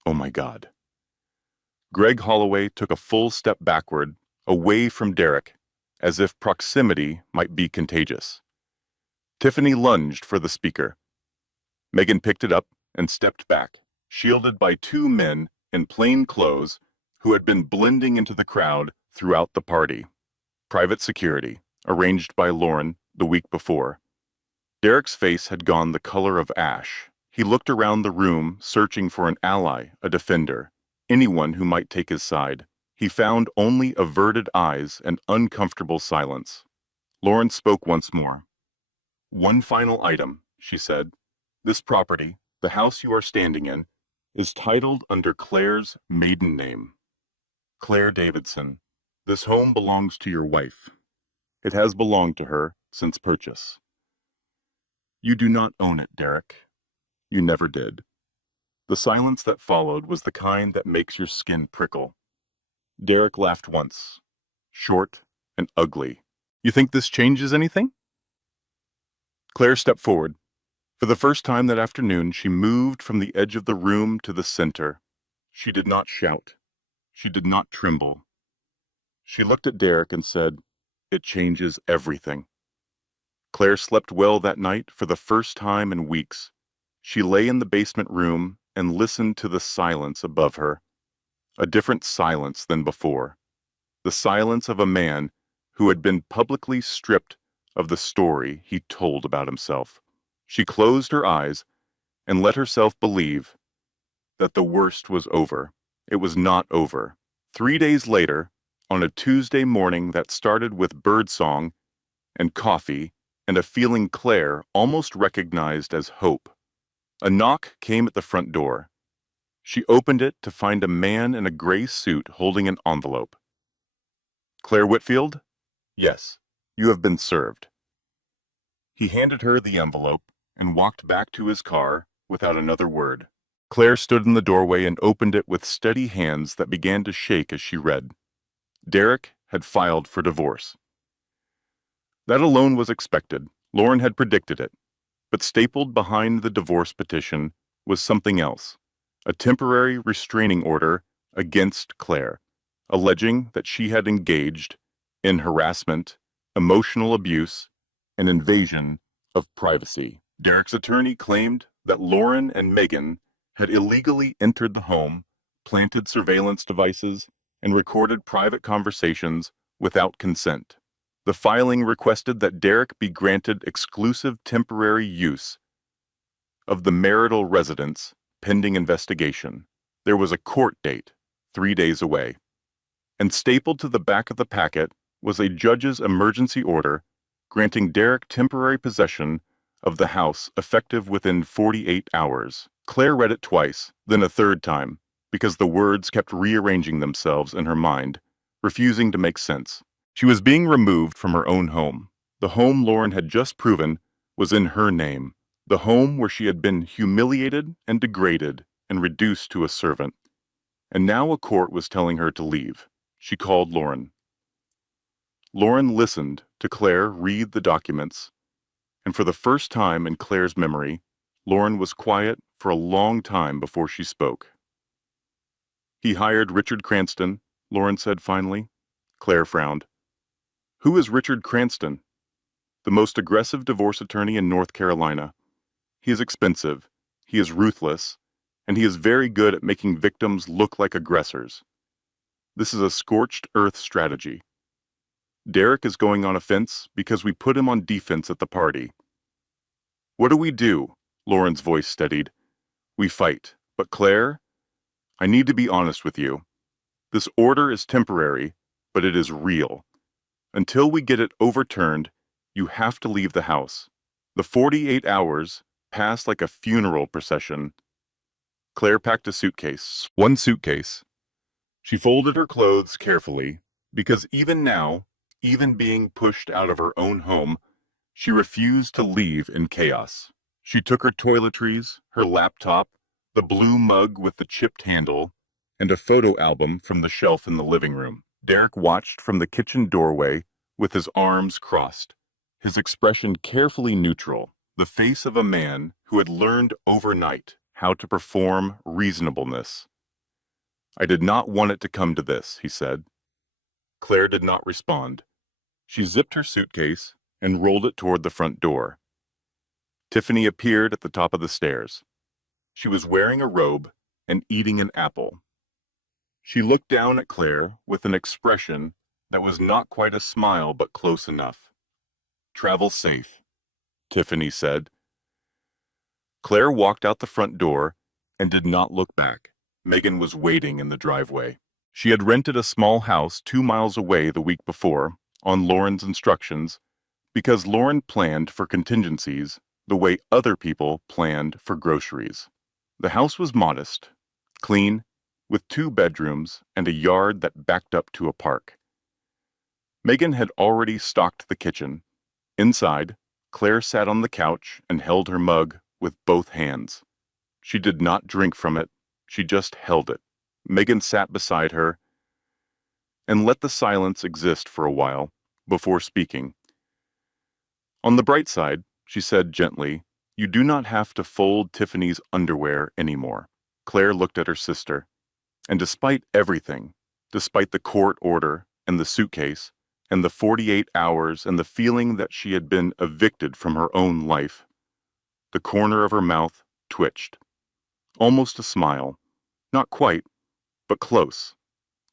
"Oh my God." Greg Holloway took a full step backward, away from Derek, as if proximity might be contagious. Tiffany lunged for the speaker. Megan picked it up and stepped back, shielded by two men in plain clothes who had been blending into the crowd throughout the party. Private security, arranged by Lauren the week before. Derek's face had gone the color of ash. He looked around the room, searching for an ally, a defender, anyone who might take his side. He found only averted eyes and uncomfortable silence. Lauren spoke once more. "One final item," she said. "This property, the house you are standing in, is titled under Claire's maiden name. Claire Davidson. This home belongs to your wife. It has belonged to her since purchase. You do not own it, Derek. You never did. The silence that followed was the kind that makes your skin prickle. Derek laughed once, short and ugly. You think this changes anything? Claire stepped forward. For the first time that afternoon, she moved from the edge of the room to the center. She did not shout. She did not tremble. She looked at Derek and said, "It changes everything." Claire slept well that night for the first time in weeks. She lay in the basement room and listened to the silence above her. A different silence than before. The silence of a man who had been publicly stripped of the story he told about himself. She closed her eyes and let herself believe that the worst was over. It was not over. 3 days later, on a Tuesday morning that started with birdsong and coffee and a feeling Claire almost recognized as hope, a knock came at the front door. She opened it to find a man in a gray suit holding an envelope. "Claire Whitfield?" "Yes, you have been served." He handed her the envelope and walked back to his car without another word. Claire stood in the doorway and opened it with steady hands that began to shake as she read. Derek had filed for divorce. That alone was expected. Lauren had predicted it. But stapled behind the divorce petition was something else, a temporary restraining order against Claire, alleging that she had engaged in harassment, emotional abuse, and invasion of privacy. Derek's attorney claimed that Lauren and Megan had illegally entered the home, planted surveillance devices, and recorded private conversations without consent. The filing requested that Derek be granted exclusive temporary use of the marital residence pending investigation. There was a court date, 3 days away. And stapled to the back of the packet was a judge's emergency order granting Derek temporary possession of the house effective within 48 hours. Claire read it twice, then a third time, because the words kept rearranging themselves in her mind, refusing to make sense. She was being removed from her own home. The home Lauren had just proven was in her name. The home where she had been humiliated and degraded and reduced to a servant. And now a court was telling her to leave. She called Lauren. Lauren listened to Claire read the documents, and for the first time in Claire's memory, Lauren was quiet for a long time before she spoke. "He hired Richard Cranston," Lauren said finally. Claire frowned. "Who is Richard Cranston?" "The most aggressive divorce attorney in North Carolina. He is expensive, he is ruthless, and he is very good at making victims look like aggressors. This is a scorched earth strategy. Derek is going on offense because we put him on defense at the party." "What do we do?" Lauren's voice steadied. "We fight. But Claire, I need to be honest with you. This order is temporary, but it is real. Until we get it overturned, you have to leave the house. The 48 hours pass like a funeral procession." Claire packed a suitcase, one suitcase. She folded her clothes carefully, because even now, even being pushed out of her own home, she refused to leave in chaos. She took her toiletries, her laptop, the blue mug with the chipped handle, and a photo album from the shelf in the living room. Derek watched from the kitchen doorway with his arms crossed, his expression carefully neutral, the face of a man who had learned overnight how to perform reasonableness. "I did not want it to come to this," he said. Claire did not respond. She zipped her suitcase and rolled it toward the front door. Tiffany appeared at the top of the stairs. She was wearing a robe and eating an apple. She looked down at Claire with an expression that was not quite a smile but close enough. "Travel safe," Tiffany said. Claire walked out the front door and did not look back. Megan was waiting in the driveway. She had rented a small house 2 miles away the week before, on Lauren's instructions, because Lauren planned for contingencies the way other people planned for groceries. The house was modest, clean, with 2 bedrooms and a yard that backed up to a park. Megan had already stocked the kitchen. Inside, Claire sat on the couch and held her mug with both hands. She did not drink from it. She just held it. Megan sat beside her and let the silence exist for a while before speaking. On the bright side, she said gently, you do not have to fold Tiffany's underwear anymore. Claire looked at her sister. And despite everything, despite the court order and the suitcase, and the 48 hours and the feeling that she had been evicted from her own life, the corner of her mouth twitched. Almost a smile. Not quite, but close.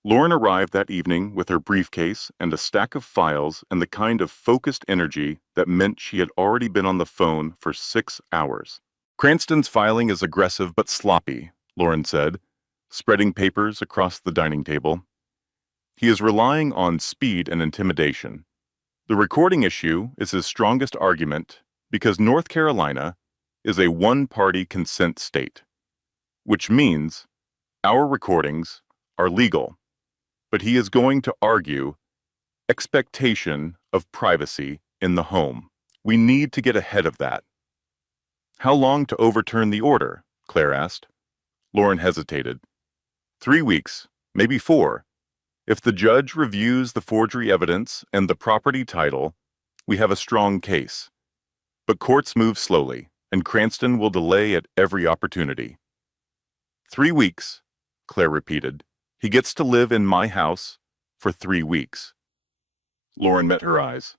Lauren arrived that evening with her briefcase and a stack of files and the kind of focused energy that meant she had already been on the phone for 6 hours. Cranston's filing is aggressive but sloppy, Lauren said, spreading papers across the dining table. He is relying on speed and intimidation. The recording issue is his strongest argument because North Carolina is a one-party consent state, which means our recordings are legal. But he is going to argue expectation of privacy in the home. We need to get ahead of that. How long to overturn the order? Claire asked. Lauren hesitated. 3 weeks, maybe 4. If the judge reviews the forgery evidence and the property title, we have a strong case. But courts move slowly, and Cranston will delay at every opportunity. 3 weeks, Claire repeated. He gets to live in my house for 3 weeks. Lauren met her eyes.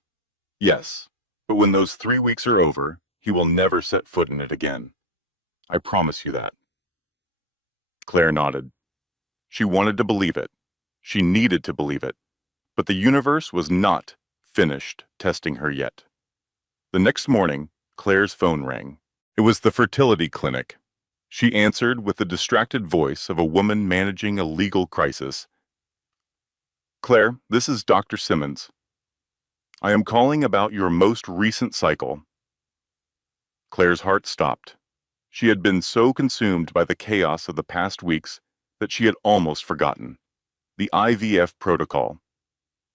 Yes, but when those 3 weeks are over, he will never set foot in it again. I promise you that. Claire nodded. She wanted to believe it. She needed to believe it. But the universe was not finished testing her yet. The next morning, Claire's phone rang. It was the fertility clinic. She answered with the distracted voice of a woman managing a legal crisis. Claire, this is Dr. Simmons. I am calling about your most recent cycle. Claire's heart stopped. She had been so consumed by the chaos of the past weeks that she had almost forgotten. The IVF protocol.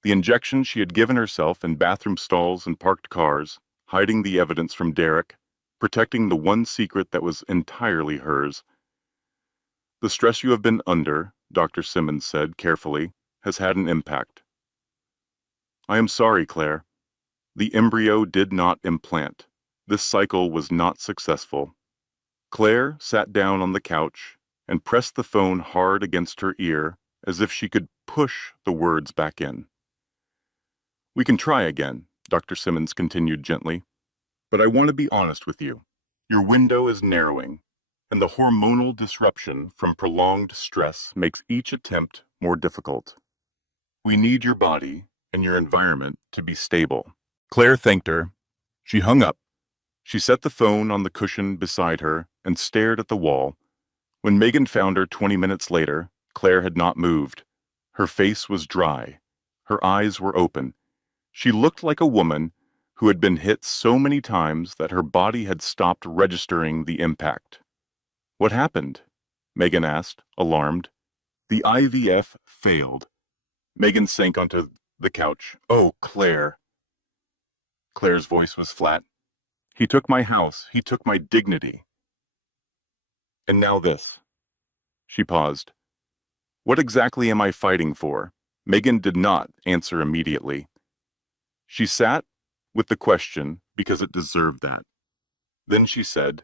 The injection she had given herself in bathroom stalls and parked cars, hiding the evidence from Derek, protecting the one secret that was entirely hers. The stress you have been under, Dr. Simmons said carefully, has had an impact. I am sorry, Claire. The embryo did not implant. This cycle was not successful. Claire sat down on the couch and pressed the phone hard against her ear as if she could push the words back in. We can try again, Dr. Simmons continued gently. But I want to be honest with you. Your window is narrowing, and the hormonal disruption from prolonged stress makes each attempt more difficult. We need your body and your environment to be stable. Claire thanked her. She hung up. She set the phone on the cushion beside her and stared at the wall. When Megan found her 20 minutes later, Claire had not moved. Her face was dry. Her eyes were open. She looked like a woman who had been hit so many times that her body had stopped registering the impact. What happened? Megan asked, alarmed. The IVF failed. Megan sank onto the couch. Oh, Claire. Claire's voice was flat. He took my house. He took my dignity. And now this. She paused. What exactly am I fighting for? Megan did not answer immediately. She sat with the question because it deserved that. Then she said,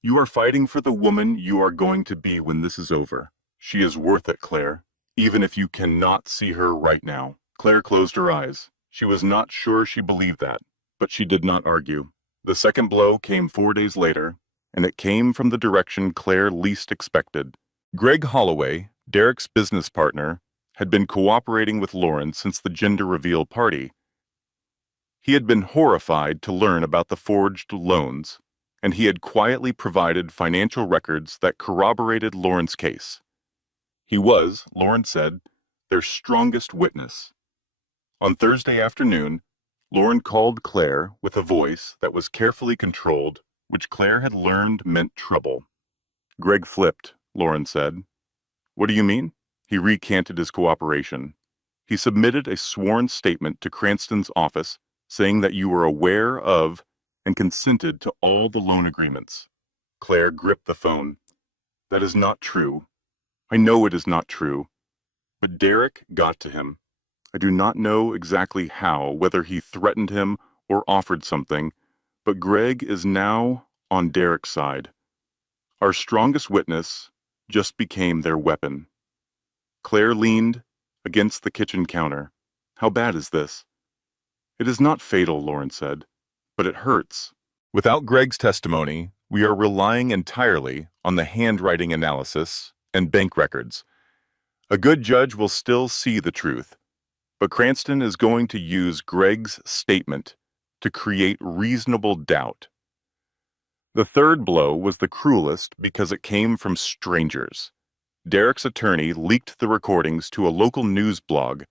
You are fighting for the woman you are going to be when this is over. She is worth it, Claire, even if you cannot see her right now. Claire closed her eyes. She was not sure she believed that, but she did not argue. The second blow came 4 days later, and it came from the direction Claire least expected. Greg Holloway, Derek's business partner, had been cooperating with Lauren since the gender reveal party. He had been horrified to learn about the forged loans, and he had quietly provided financial records that corroborated Lauren's case. He was, Lauren said, their strongest witness. On Thursday afternoon, Lauren called Claire with a voice that was carefully controlled, which Claire had learned meant trouble. Greg flipped, Lauren said. What do you mean? He recanted his cooperation. He submitted a sworn statement to Cranston's office saying that you were aware of and consented to all the loan agreements. Claire gripped the phone. That is not true. I know it is not true. But Derek got to him. I do not know exactly how, whether he threatened him or offered something, but Greg is now on Derek's side. Our strongest witness just became their weapon. Claire leaned against the kitchen counter. How bad is this? It is not fatal, Lauren said, but it hurts. Without Greg's testimony, we are relying entirely on the handwriting analysis and bank records. A good judge will still see the truth, but Cranston is going to use Greg's statement to create reasonable doubt. The third blow was the cruelest because it came from strangers. Derek's attorney leaked the recordings to a local news blog,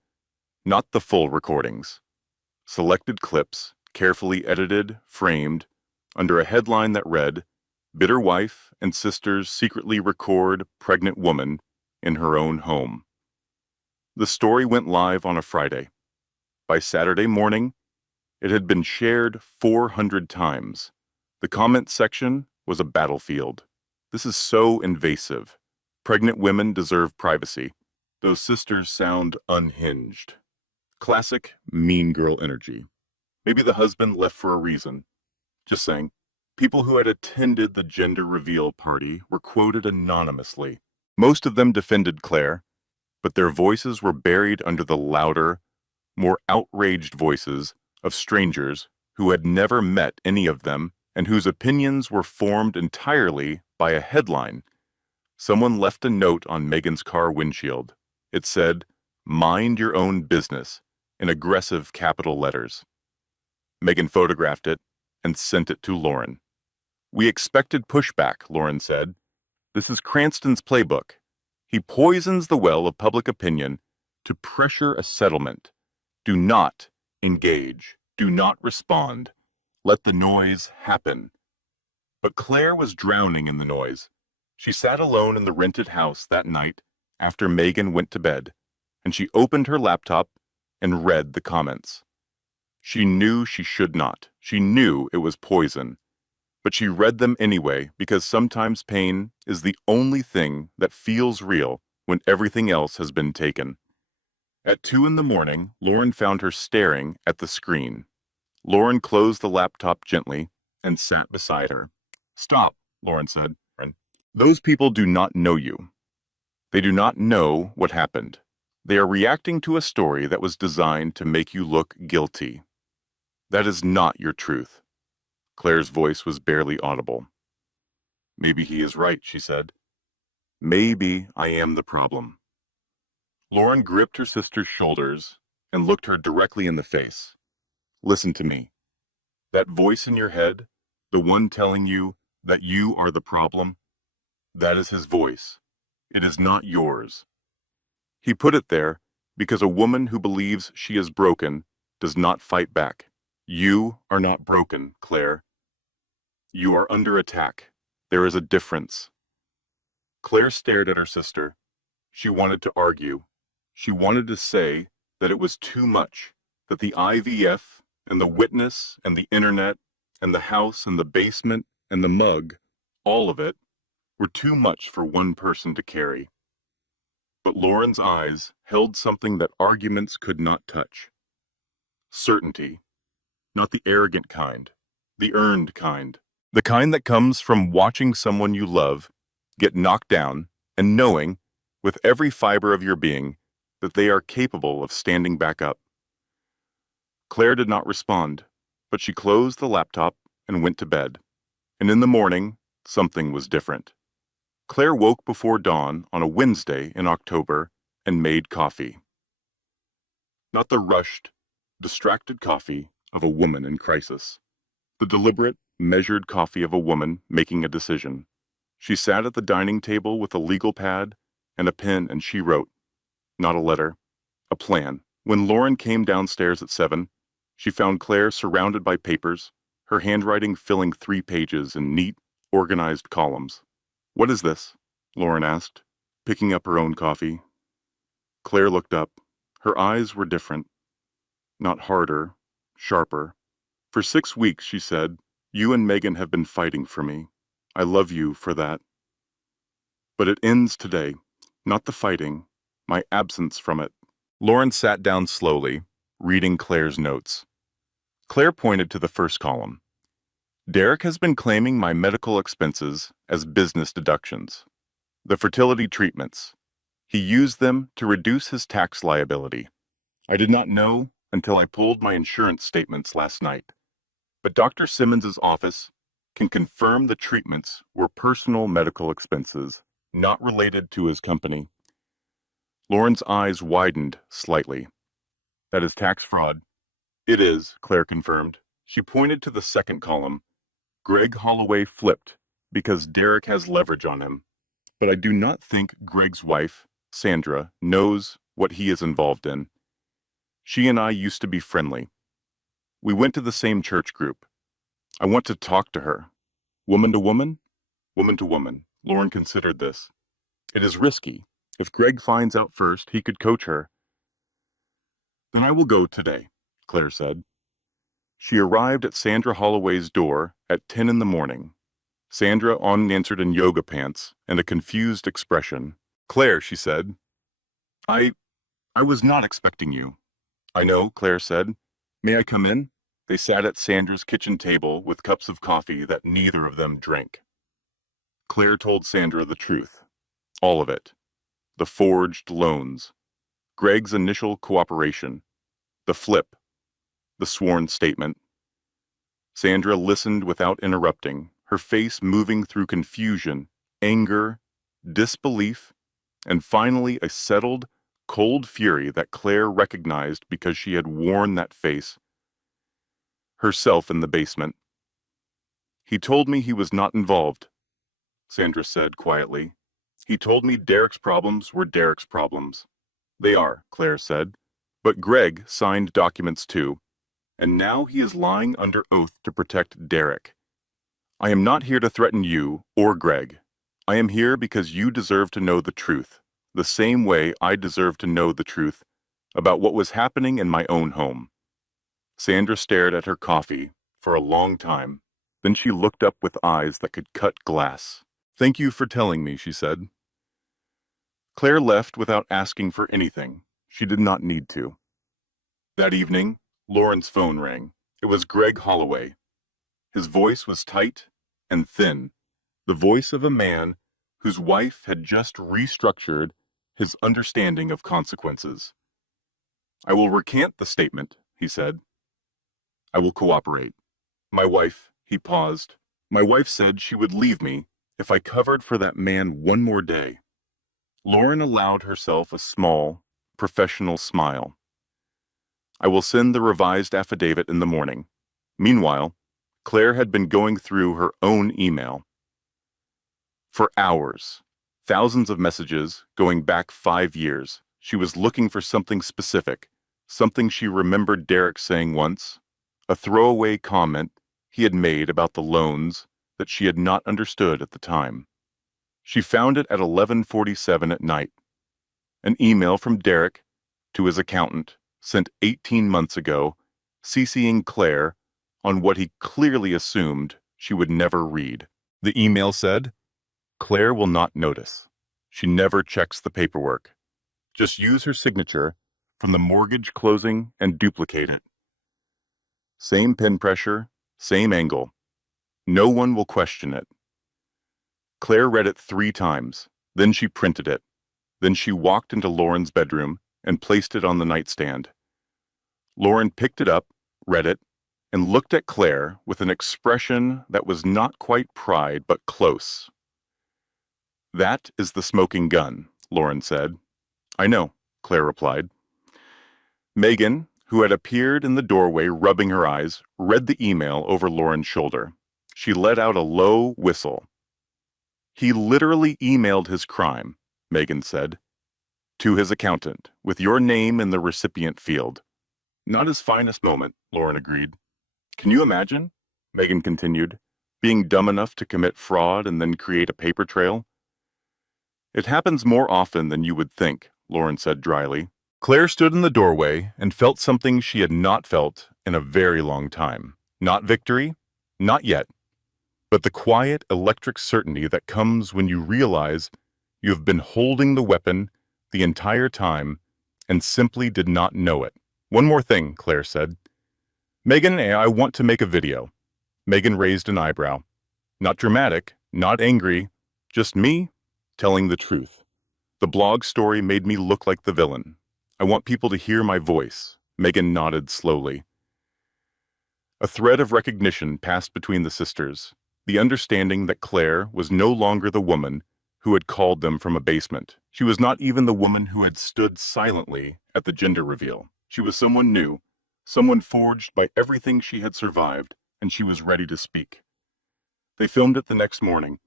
not the full recordings. Selected clips, carefully edited, framed, under a headline that read, "Bitter wife and sisters secretly record pregnant woman in her own home." The story went live on a Friday. By Saturday morning, it had been shared 400 times. The comment section was a battlefield. This is so invasive. Pregnant women deserve privacy. Those sisters sound unhinged. Classic mean girl energy. Maybe the husband left for a reason. Just saying. People who had attended the gender reveal party were quoted anonymously. Most of them defended Claire, but their voices were buried under the louder, more outraged voices of strangers who had never met any of them and whose opinions were formed entirely by a headline. Someone left a note on Megan's car windshield. It said, "Mind your own business," in aggressive capital letters. Megan photographed it and sent it to Lauren. "We expected pushback," Lauren said. "This is Cranston's playbook. He poisons the well of public opinion to pressure a settlement. Do not engage. Do not respond. Let the noise happen." But Claire was drowning in the noise. She sat alone in the rented house that night after Megan went to bed, and she opened her laptop and read the comments. She knew she should not. She knew it was poison. But she read them anyway because sometimes pain is the only thing that feels real when everything else has been taken. At 2 in the morning, Lauren found her staring at the screen. Lauren closed the laptop gently and sat beside her. "Stop," Lauren said. "Those people do not know you. They do not know what happened. They are reacting to a story that was designed to make you look guilty. That is not your truth." Claire's voice was barely audible. "Maybe he is right," she said. "Maybe I am the problem." Lauren gripped her sister's shoulders and looked her directly in the face. "Listen to me. That voice in your head, the one telling you that you are the problem, that is his voice. It is not yours. He put it there because a woman who believes she is broken does not fight back. You are not broken, Claire. You are under attack. There is a difference." Claire stared at her sister. She wanted to argue. She wanted to say that it was too much, that the IVF and the witness and the internet and the house and the basement and the mug, all of it, were too much for one person to carry. But Lauren's eyes held something that arguments could not touch. Certainty. Not the arrogant kind, the earned kind. The kind that comes from watching someone you love get knocked down and knowing, with every fiber of your being, that they are capable of standing back up. Claire did not respond, but she closed the laptop and went to bed. And in the morning, something was different. Claire woke before dawn on a Wednesday in October and made coffee. Not the rushed, distracted coffee of a woman in crisis. The deliberate, measured coffee of a woman making a decision. She sat at the dining table with a legal pad and a pen, and she wrote, not a letter, a plan. When Lauren came downstairs at 7, she found Claire surrounded by papers, her handwriting filling 3 pages in neat, organized columns. "What is this?" Lauren asked, picking up her own coffee. Claire looked up. Her eyes were different. Not harder, sharper. "For 6 weeks," she said, "you and Megan have been fighting for me. I love you for that. But it ends today. Not the fighting, my absence from it. Lauren sat down slowly, reading Claire's notes. Claire pointed to the first column. Derek has been claiming my medical expenses as business deductions. The fertility treatments. He used them to reduce his tax liability. I did not know until I pulled my insurance statements last night. But Dr. Simmons's office can confirm the treatments were personal medical expenses, not related to his company. Lauren's eyes widened slightly. That is tax fraud. It is, Claire confirmed. She pointed to the second column. Greg Holloway flipped because Derek has leverage on him. But I do not think Greg's wife, Sandra, knows what he is involved in. She and I used to be friendly. We went to the same church group. I want to talk to her. Woman to woman? Woman to woman. Lauren considered this. It is risky. If Greg finds out first, he could coach her. Then I will go today, Claire said. She arrived at Sandra Holloway's door at 10 in the morning. Sandra unanswered in yoga pants and a confused expression. Claire, she said. I was not expecting you. I know, Claire said. May I come in? They sat at Sandra's kitchen table with cups of coffee that neither of them drank. Claire told Sandra the truth. All of it. The forged loans. Greg's initial cooperation. The flip. The sworn statement. Sandra listened without interrupting, her face moving through confusion, anger, disbelief, and finally a settled, cold fury that Claire recognized because she had worn that face herself in the basement. He told me he was not involved, Sandra said quietly. He told me Derek's problems were Derek's problems. They are, Claire said. But Greg signed documents too, and now he is lying under oath to protect Derek. I am not here to threaten you or Greg. I am here because you deserve to know the truth, the same way I deserve to know the truth about what was happening in my own home. Sandra stared at her coffee for a long time. Then she looked up with eyes that could cut glass. Thank you for telling me, she said. Claire left without asking for anything. She did not need to. That evening, Lauren's phone rang. It was Greg Holloway. His voice was tight and thin, the voice of a man whose wife had just restructured his understanding of consequences. I will recant the statement, he said. I will cooperate. My wife, he paused. My wife said she would leave me if I covered for that man one more day. Lauren allowed herself a small, professional smile. I will send the revised affidavit in the morning. Meanwhile, Claire had been going through her own email. For hours, thousands of messages going back 5 years, she was looking for something specific, something she remembered Derek saying once, a throwaway comment he had made about the loans that she had not understood at the time. She found it at 11:47 at night. An email from Derek to his accountant, sent 18 months ago, CCing Claire on what he clearly assumed she would never read. The email said, Claire will not notice. She never checks the paperwork. Just use her signature from the mortgage closing and duplicate it. Same pen pressure, same angle. No one will question it. Claire read it 3 times. Then she printed it. Then she walked into Lauren's bedroom and placed it on the nightstand. Lauren picked it up, read it, and looked at Claire with an expression that was not quite pride but close. That is the smoking gun, Lauren said. I know, Claire replied. Megan, who had appeared in the doorway rubbing her eyes, read the email over Lauren's shoulder. She let out a low whistle. He literally emailed his crime, Megan said, to his accountant, with your name in the recipient field. Not his finest moment, Lauren agreed. Can you imagine, Megan continued, being dumb enough to commit fraud and then create a paper trail? It happens more often than you would think, Lauren said dryly. Claire stood in the doorway and felt something she had not felt in a very long time. Not victory, not yet. but the quiet, electric certainty that comes when you realize you have been holding the weapon the entire time and simply did not know it. "One more thing," Claire said. "Megan, I want to make a video." Megan raised an eyebrow. "Not dramatic, not angry, just me telling the truth. The blog story made me look like the villain. I want people to hear my voice." Megan nodded slowly. A thread of recognition passed between the sisters, the understanding that Claire was no longer the woman who had called them from a basement. She was not even the woman who had stood silently at the gender reveal. She was someone new, someone forged by everything she had survived, and she was ready to speak. They filmed it the next morning.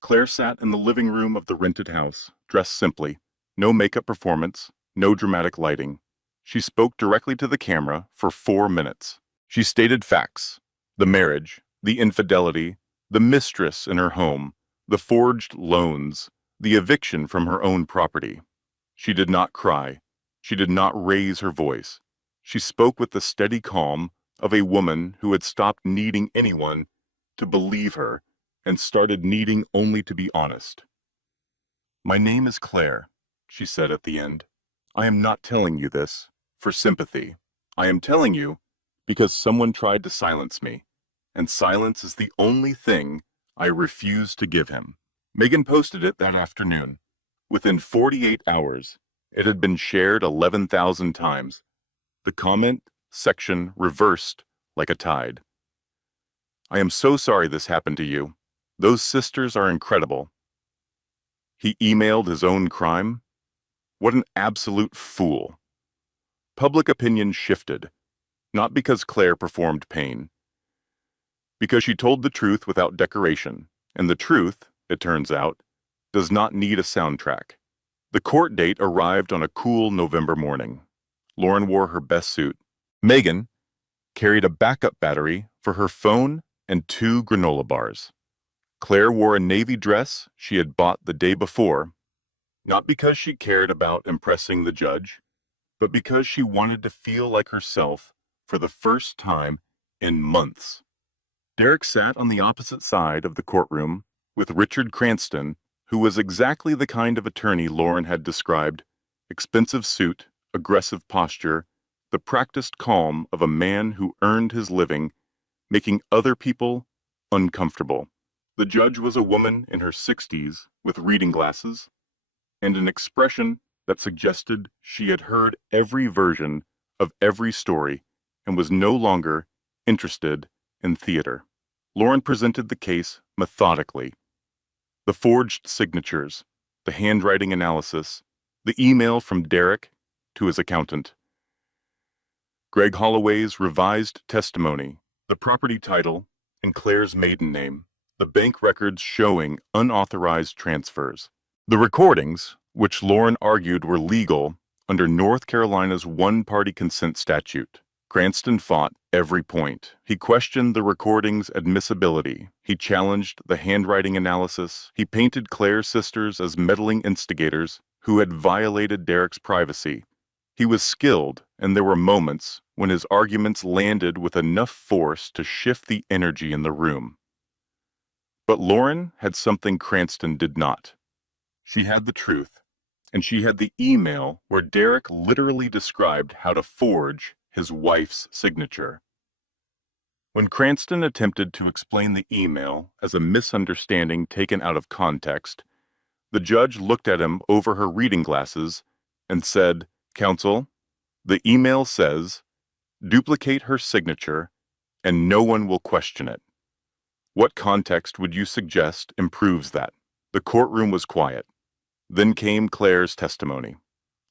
Claire sat in the living room of the rented house, dressed simply, no makeup performance, no dramatic lighting. She spoke directly to the camera for 4 minutes. She stated facts: the marriage, the infidelity, the mistress in her home, the forged loans, the eviction from her own property. She did not cry. She did not raise her voice. She spoke with the steady calm of a woman who had stopped needing anyone to believe her and started needing only to be honest. "My name is Claire," she said at the end. "I am not telling you this for sympathy. I am telling you because someone tried to silence me, and silence is the only thing I refuse to give him." Megan posted it that afternoon. Within 48 hours, it had been shared 11,000 times. The comment section reversed like a tide. "I am so sorry this happened to you. Those sisters are incredible." He emailed his own crime? What an absolute fool. Public opinion shifted, not because Claire performed pain, because she told the truth without decoration, and the truth, it turns out, does not need a soundtrack. The court date arrived on a cool November morning. Lauren wore her best suit. Megan carried a backup battery for her phone and 2 granola bars. Claire wore a navy dress she had bought the day before, not because she cared about impressing the judge, but because she wanted to feel like herself for the first time in months. Derek sat on the opposite side of the courtroom with Richard Cranston, who was exactly the kind of attorney Lauren had described: expensive suit, aggressive posture, the practiced calm of a man who earned his living making other people uncomfortable. The judge was a woman in her 60s with reading glasses and an expression that suggested she had heard every version of every story and was no longer interested in theater. Lauren presented the case methodically. The forged signatures, the handwriting analysis, the email from Derek to his accountant, Greg Holloway's revised testimony, the property title and Claire's maiden name, the bank records showing unauthorized transfers, the recordings, which Lauren argued were legal under North Carolina's one-party consent statute. Cranston fought every point. He questioned the recording's admissibility. He challenged the handwriting analysis. He painted Claire's sisters as meddling instigators who had violated Derek's privacy. He was skilled, and there were moments when his arguments landed with enough force to shift the energy in the room. But Lauren had something Cranston did not. She had the truth, and she had the email where Derek literally described how to forge his wife's signature. When Cranston attempted to explain the email as a misunderstanding taken out of context, the judge looked at him over her reading glasses and said, "Counsel, the email says, duplicate her signature and no one will question it. What context would you suggest improves that?" The courtroom was quiet. Then came Claire's testimony.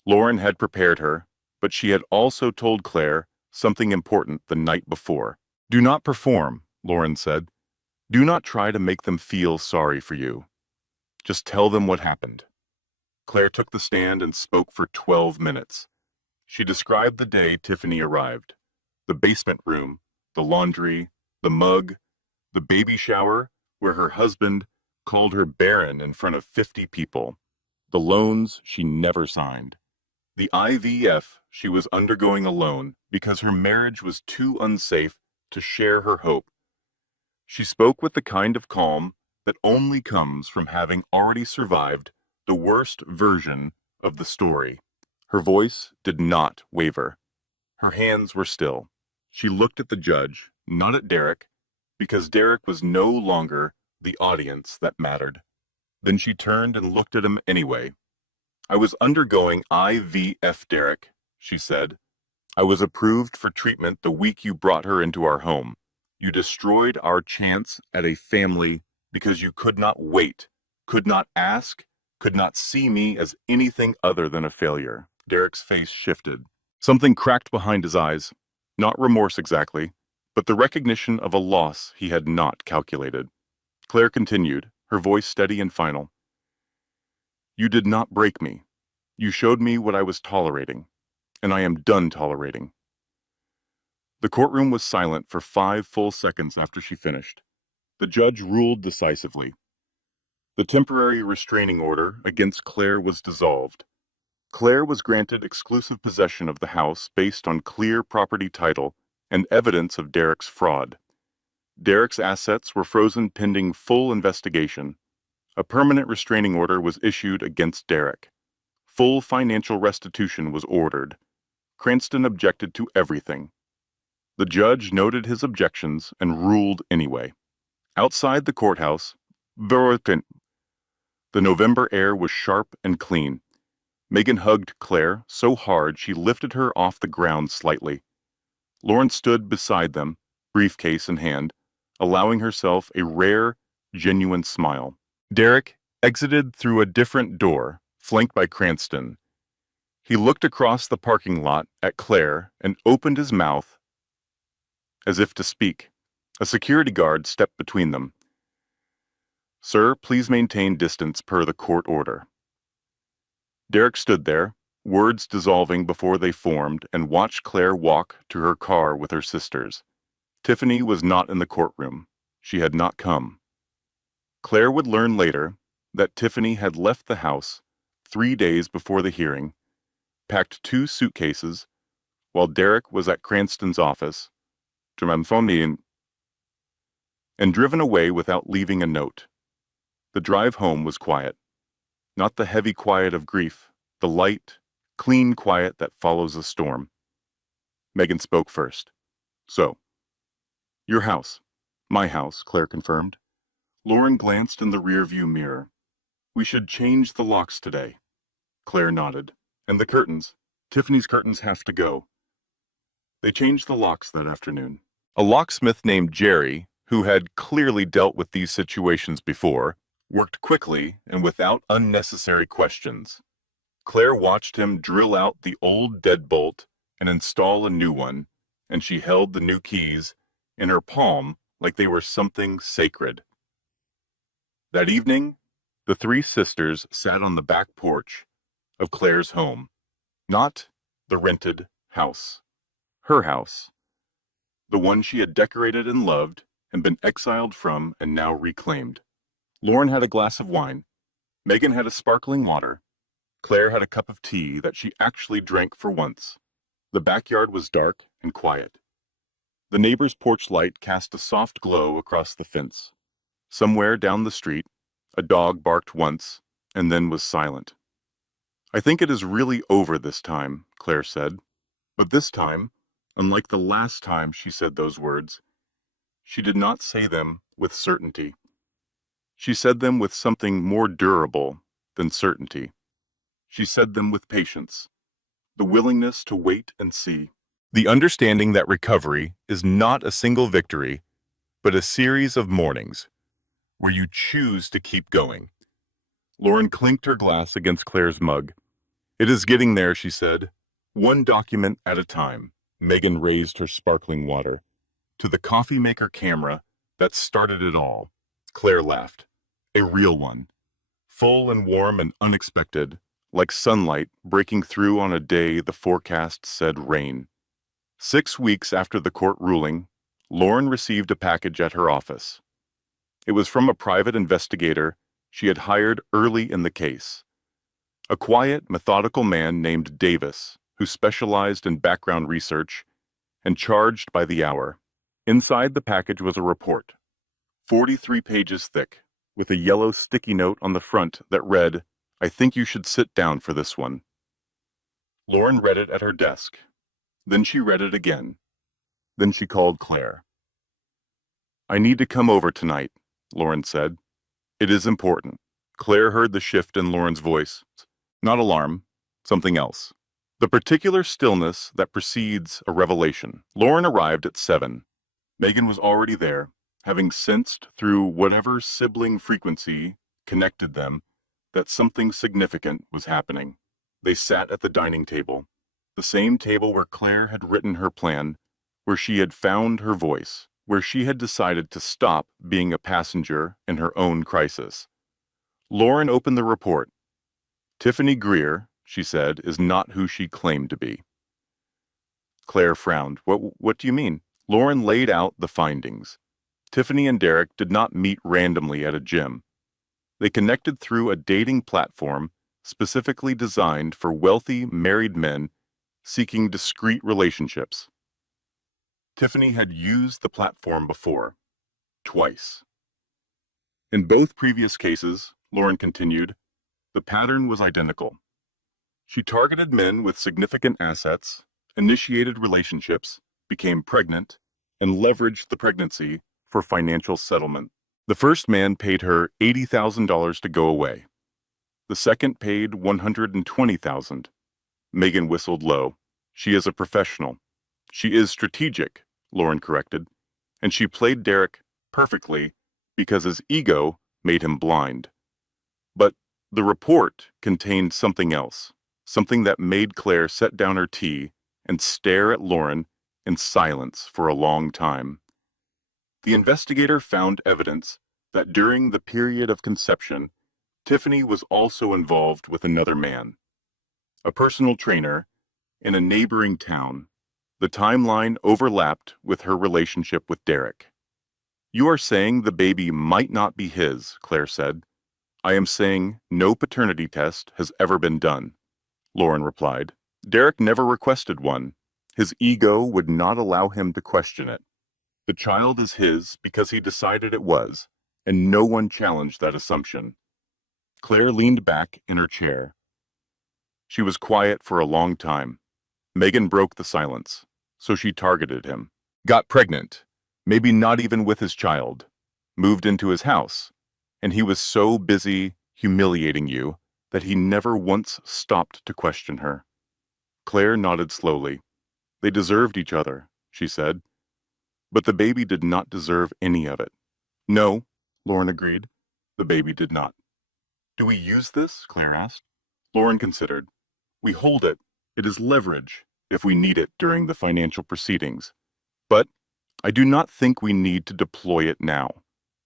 Lauren had prepared her, but she had also told Claire something important the night before. "Do not perform," Lauren said. "Do not try to make them feel sorry for you. Just tell them what happened." Claire took the stand and spoke for 12 minutes. She described the day Tiffany arrived: the basement room, the laundry, the mug, the baby shower where her husband called her barren in front of 50 people, the loans she never signed, the IVF she was undergoing alone because her marriage was too unsafe to share her hope. She spoke with the kind of calm that only comes from having already survived the worst version of the story. Her voice did not waver. Her hands were still. She looked at the judge, not at Derek, because Derek was no longer the audience that mattered. Then she turned and looked at him anyway. I was undergoing IVF, Derek, she said. I was approved for treatment the week you brought her into our home. You destroyed our chance at a family because you could not wait, could not ask, could not see me as anything other than a failure. Derek's face shifted. Something cracked behind his eyes. Not remorse exactly, but the recognition of a loss he had not calculated. Claire continued, her voice steady and final. You did not break me. You showed me what I was tolerating, and I am done tolerating. The courtroom was silent for 5 full seconds after she finished. The judge ruled decisively. The temporary restraining order against Claire was dissolved. Claire was granted exclusive possession of the house based on clear property title and evidence of Derek's fraud. Derek's assets were frozen pending full investigation. A permanent restraining order was issued against Derek. Full financial restitution was ordered. Cranston objected to everything. The judge noted his objections and ruled anyway. Outside the courthouse, the November air was sharp and clean. Megan hugged Claire so hard she lifted her off the ground slightly. Lauren stood beside them, briefcase in hand, allowing herself a rare, genuine smile. Derek exited through a different door, flanked by Cranston. He looked across the parking lot at Claire and opened his mouth as if to speak. A security guard stepped between them. Sir, please maintain distance per the court order. Derek stood there, words dissolving before they formed, and watched Claire walk to her car with her sisters. Tiffany was not in the courtroom. She had not come. Claire would learn later that Tiffany had left the house 3 days before the hearing, packed 2 suitcases, while Derek was at Cranston's office, and driven away without leaving a note. The drive home was quiet. Not the heavy quiet of grief, the light, clean quiet that follows a storm. Megan spoke first. So, your house. My house, Claire confirmed. Lauren glanced in the rearview mirror. We should change the locks today. Claire nodded. And the curtains. Tiffany's curtains have to go. They changed the locks that afternoon. A locksmith named Jerry, who had clearly dealt with these situations before, worked quickly and without unnecessary questions. Claire watched him drill out the old deadbolt and install a new one, and she held the new keys in her palm like they were something sacred. That evening, the 3 sisters sat on the back porch of Claire's home. Not the rented house. Her house. The one she had decorated and loved and been exiled from and now reclaimed. Lauren had a glass of wine. Megan had a sparkling water. Claire had a cup of tea that she actually drank for once. The backyard was dark and quiet. The neighbor's porch light cast a soft glow across the fence. Somewhere down the street, a dog barked once and then was silent. I think it is really over this time, Claire said. But this time, unlike the last time she said those words, she did not say them with certainty. She said them with something more durable than certainty. She said them with patience, the willingness to wait and see, the understanding that recovery is not a single victory, but a series of mornings where you choose to keep going. Lauren clinked her glass against Claire's mug. It is getting there, she said. One document at a time. Megan raised her sparkling water to the coffee maker camera that started it all. Claire laughed. A real one. Full and warm and unexpected, like sunlight breaking through on a day the forecast said rain. 6 weeks after the court ruling, Lauren received a package at her office. It was from a private investigator she had hired early in the case. A quiet, methodical man named Davis, who specialized in background research and charged by the hour. Inside the package was a report. 43 pages thick, with a yellow sticky note on the front that read, "I think you should sit down for this one." Lauren read it at her desk. Then she read it again. Then she called Claire. "I need to come over tonight," Lauren said. "It is important." Claire heard the shift in Lauren's voice. Not alarm, something else. The particular stillness that precedes a revelation. Lauren arrived at 7. Megan was already there, having sensed through whatever sibling frequency connected them that something significant was happening. They sat at the dining table, the same table where Claire had written her plan, where she had found her voice, where she had decided to stop being a passenger in her own crisis. Lauren opened the report. "Tiffany Greer," she said, "is not who she claimed to be." Claire frowned. What do you mean?" Lauren laid out the findings. Tiffany and Derek did not meet randomly at a gym. They connected through a dating platform specifically designed for wealthy married men seeking discreet relationships. Tiffany had used the platform before, twice. In both previous cases, Lauren continued, the pattern was identical. She targeted men with significant assets, initiated relationships, became pregnant, and leveraged the pregnancy for financial settlement. The first man paid her $80,000 to go away. The second paid $120,000. Megan whistled low. "She is a professional. She is strategic," Lauren corrected, "and she played Derek perfectly because his ego made him blind." But the report contained something else, something that made Claire set down her tea and stare at Lauren in silence for a long time. The investigator found evidence that during the period of conception, Tiffany was also involved with another man, a personal trainer, in a neighboring town. The timeline overlapped with her relationship with Derek. "You are saying the baby might not be his," Claire said. "I am saying no paternity test has ever been done," Lauren replied. "Derek never requested one. His ego would not allow him to question it. The child is his because he decided it was, and no one challenged that assumption." Claire leaned back in her chair. She was quiet for a long time. Megan broke the silence, so she targeted him. "Got pregnant, maybe not even with his child, moved into his house, and he was so busy humiliating you that he never once stopped to question her." Claire nodded slowly. "They deserved each other," she said. "But the baby did not deserve any of it." "No," Lauren agreed. "The baby did not." "Do we use this?" Claire asked. Lauren considered. "We hold it. It is leverage, if we need it during the financial proceedings. But I do not think we need to deploy it now.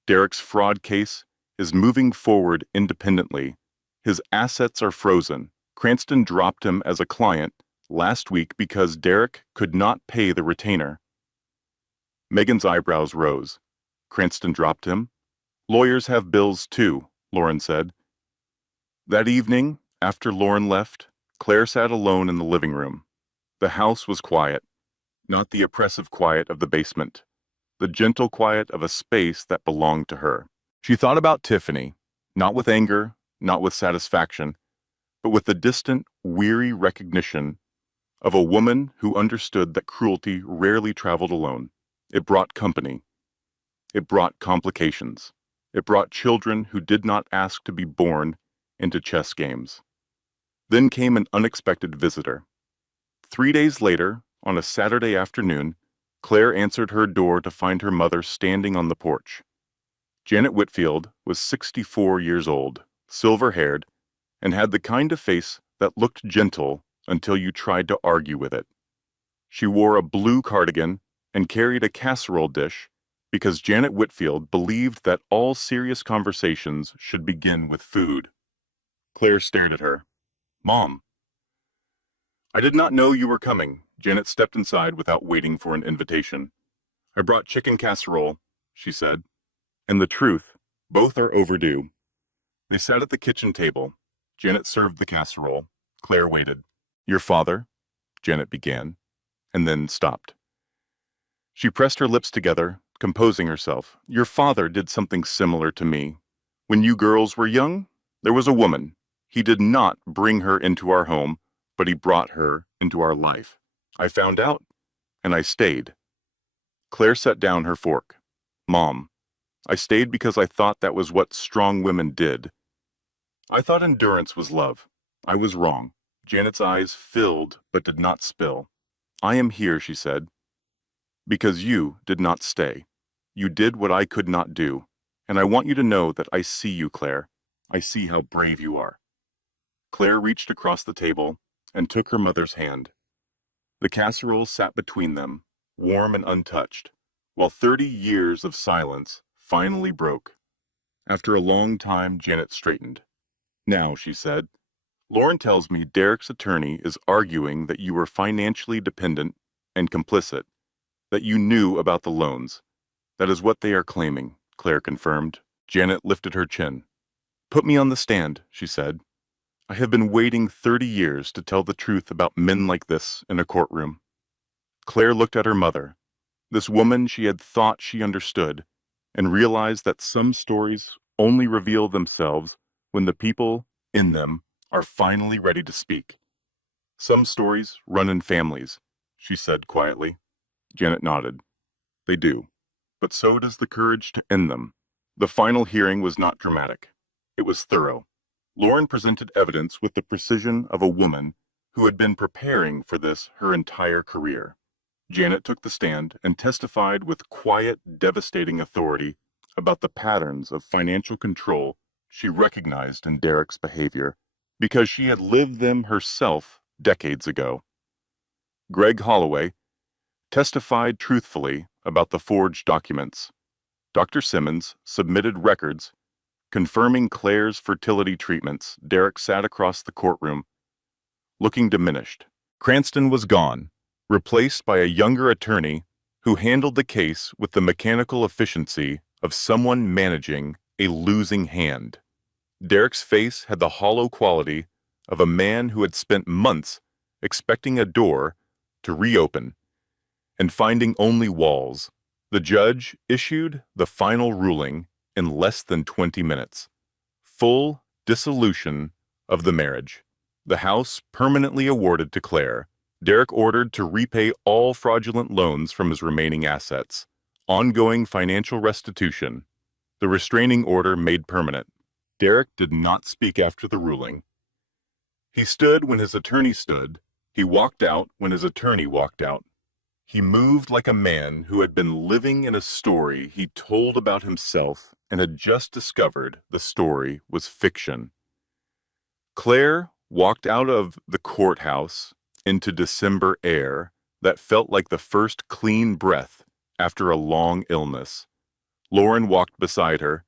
Derek's fraud case is moving forward independently. His assets are frozen. Cranston dropped him as a client last week because Derek could not pay the retainer." Megan's eyebrows rose. "Cranston dropped him? Lawyers have bills too," Lauren said. That evening, after Lauren left, Claire sat alone in the living room. The house was quiet, not the oppressive quiet of the basement, the gentle quiet of a space that belonged to her. She thought about Tiffany, not with anger, not with satisfaction, but with the distant, weary recognition of a woman who understood that cruelty rarely traveled alone. It brought company. It brought complications. It brought children who did not ask to be born into chess games. Then came an unexpected visitor. 3 days later, on a Saturday afternoon, Claire answered her door to find her mother standing on the porch. Janet Whitfield was 64 years old, silver-haired, and had the kind of face that looked gentle until you tried to argue with it. She wore a blue cardigan and carried a casserole dish because Janet Whitfield believed that all serious conversations should begin with food. Claire stared at her. "Mom." "I did not know you were coming." Janet stepped inside without waiting for an invitation. "I brought chicken casserole," she said. "And the truth, both are overdue." They sat at the kitchen table. Janet served the casserole. Claire waited. "Your father?" Janet began, and then stopped. She pressed her lips together composing herself. Your father did something similar to me. When you girls were young, there was a woman. He did not bring her into our home, but he brought her into our life. I found out, and I stayed. Claire set down her fork. Mom, I stayed because I thought that was what strong women did. I thought endurance was love. I was wrong. Janet's eyes filled but did not spill. I am here, she said, because you did not stay. You did what I could not do. And I want you to know that I see you, Claire. I see how brave you are. Claire reached across the table and took her mother's hand. The casserole sat between them, warm and untouched, while 30 years of silence finally broke. After a long time, Janet straightened. Now, she said, Lauren tells me Derek's attorney is arguing that you were financially dependent and complicit, that you knew about the loans. That is what they are claiming, Claire confirmed. Janet lifted her chin. Put me on the stand, she said. I have been waiting 30 years to tell the truth about men like this in a courtroom. Claire looked at her mother, this woman she had thought she understood, and realized that some stories only reveal themselves when the people in them are finally ready to speak. Some stories run in families, she said quietly. Janet nodded. They do, but so does the courage to end them. The final hearing was not dramatic. It was thorough. Lauren presented evidence with the precision of a woman who had been preparing for this her entire career. Janet took the stand and testified with quiet, devastating authority about the patterns of financial control she recognized in Derek's behavior, because she had lived them herself decades ago. Greg Holloway testified truthfully about the forged documents. Dr. Simmons submitted records confirming Claire's fertility treatments. Derek sat across the courtroom, looking diminished. Cranston was gone, replaced by a younger attorney who handled the case with the mechanical efficiency of someone managing a losing hand. Derek's face had the hollow quality of a man who had spent months expecting a door to reopen and finding only walls. The judge issued the final ruling in less than 20 minutes. Full dissolution of the marriage. The house permanently awarded to Claire. Derek ordered to repay all fraudulent loans from his remaining assets. Ongoing financial restitution. The restraining order made permanent. Derek did not speak after the ruling. He stood when his attorney stood. He walked out when his attorney walked out. He moved like a man who had been living in a story he told about himself and had just discovered the story was fiction. Claire walked out of the courthouse into December air that felt like the first clean breath after a long illness. Lauren walked beside her.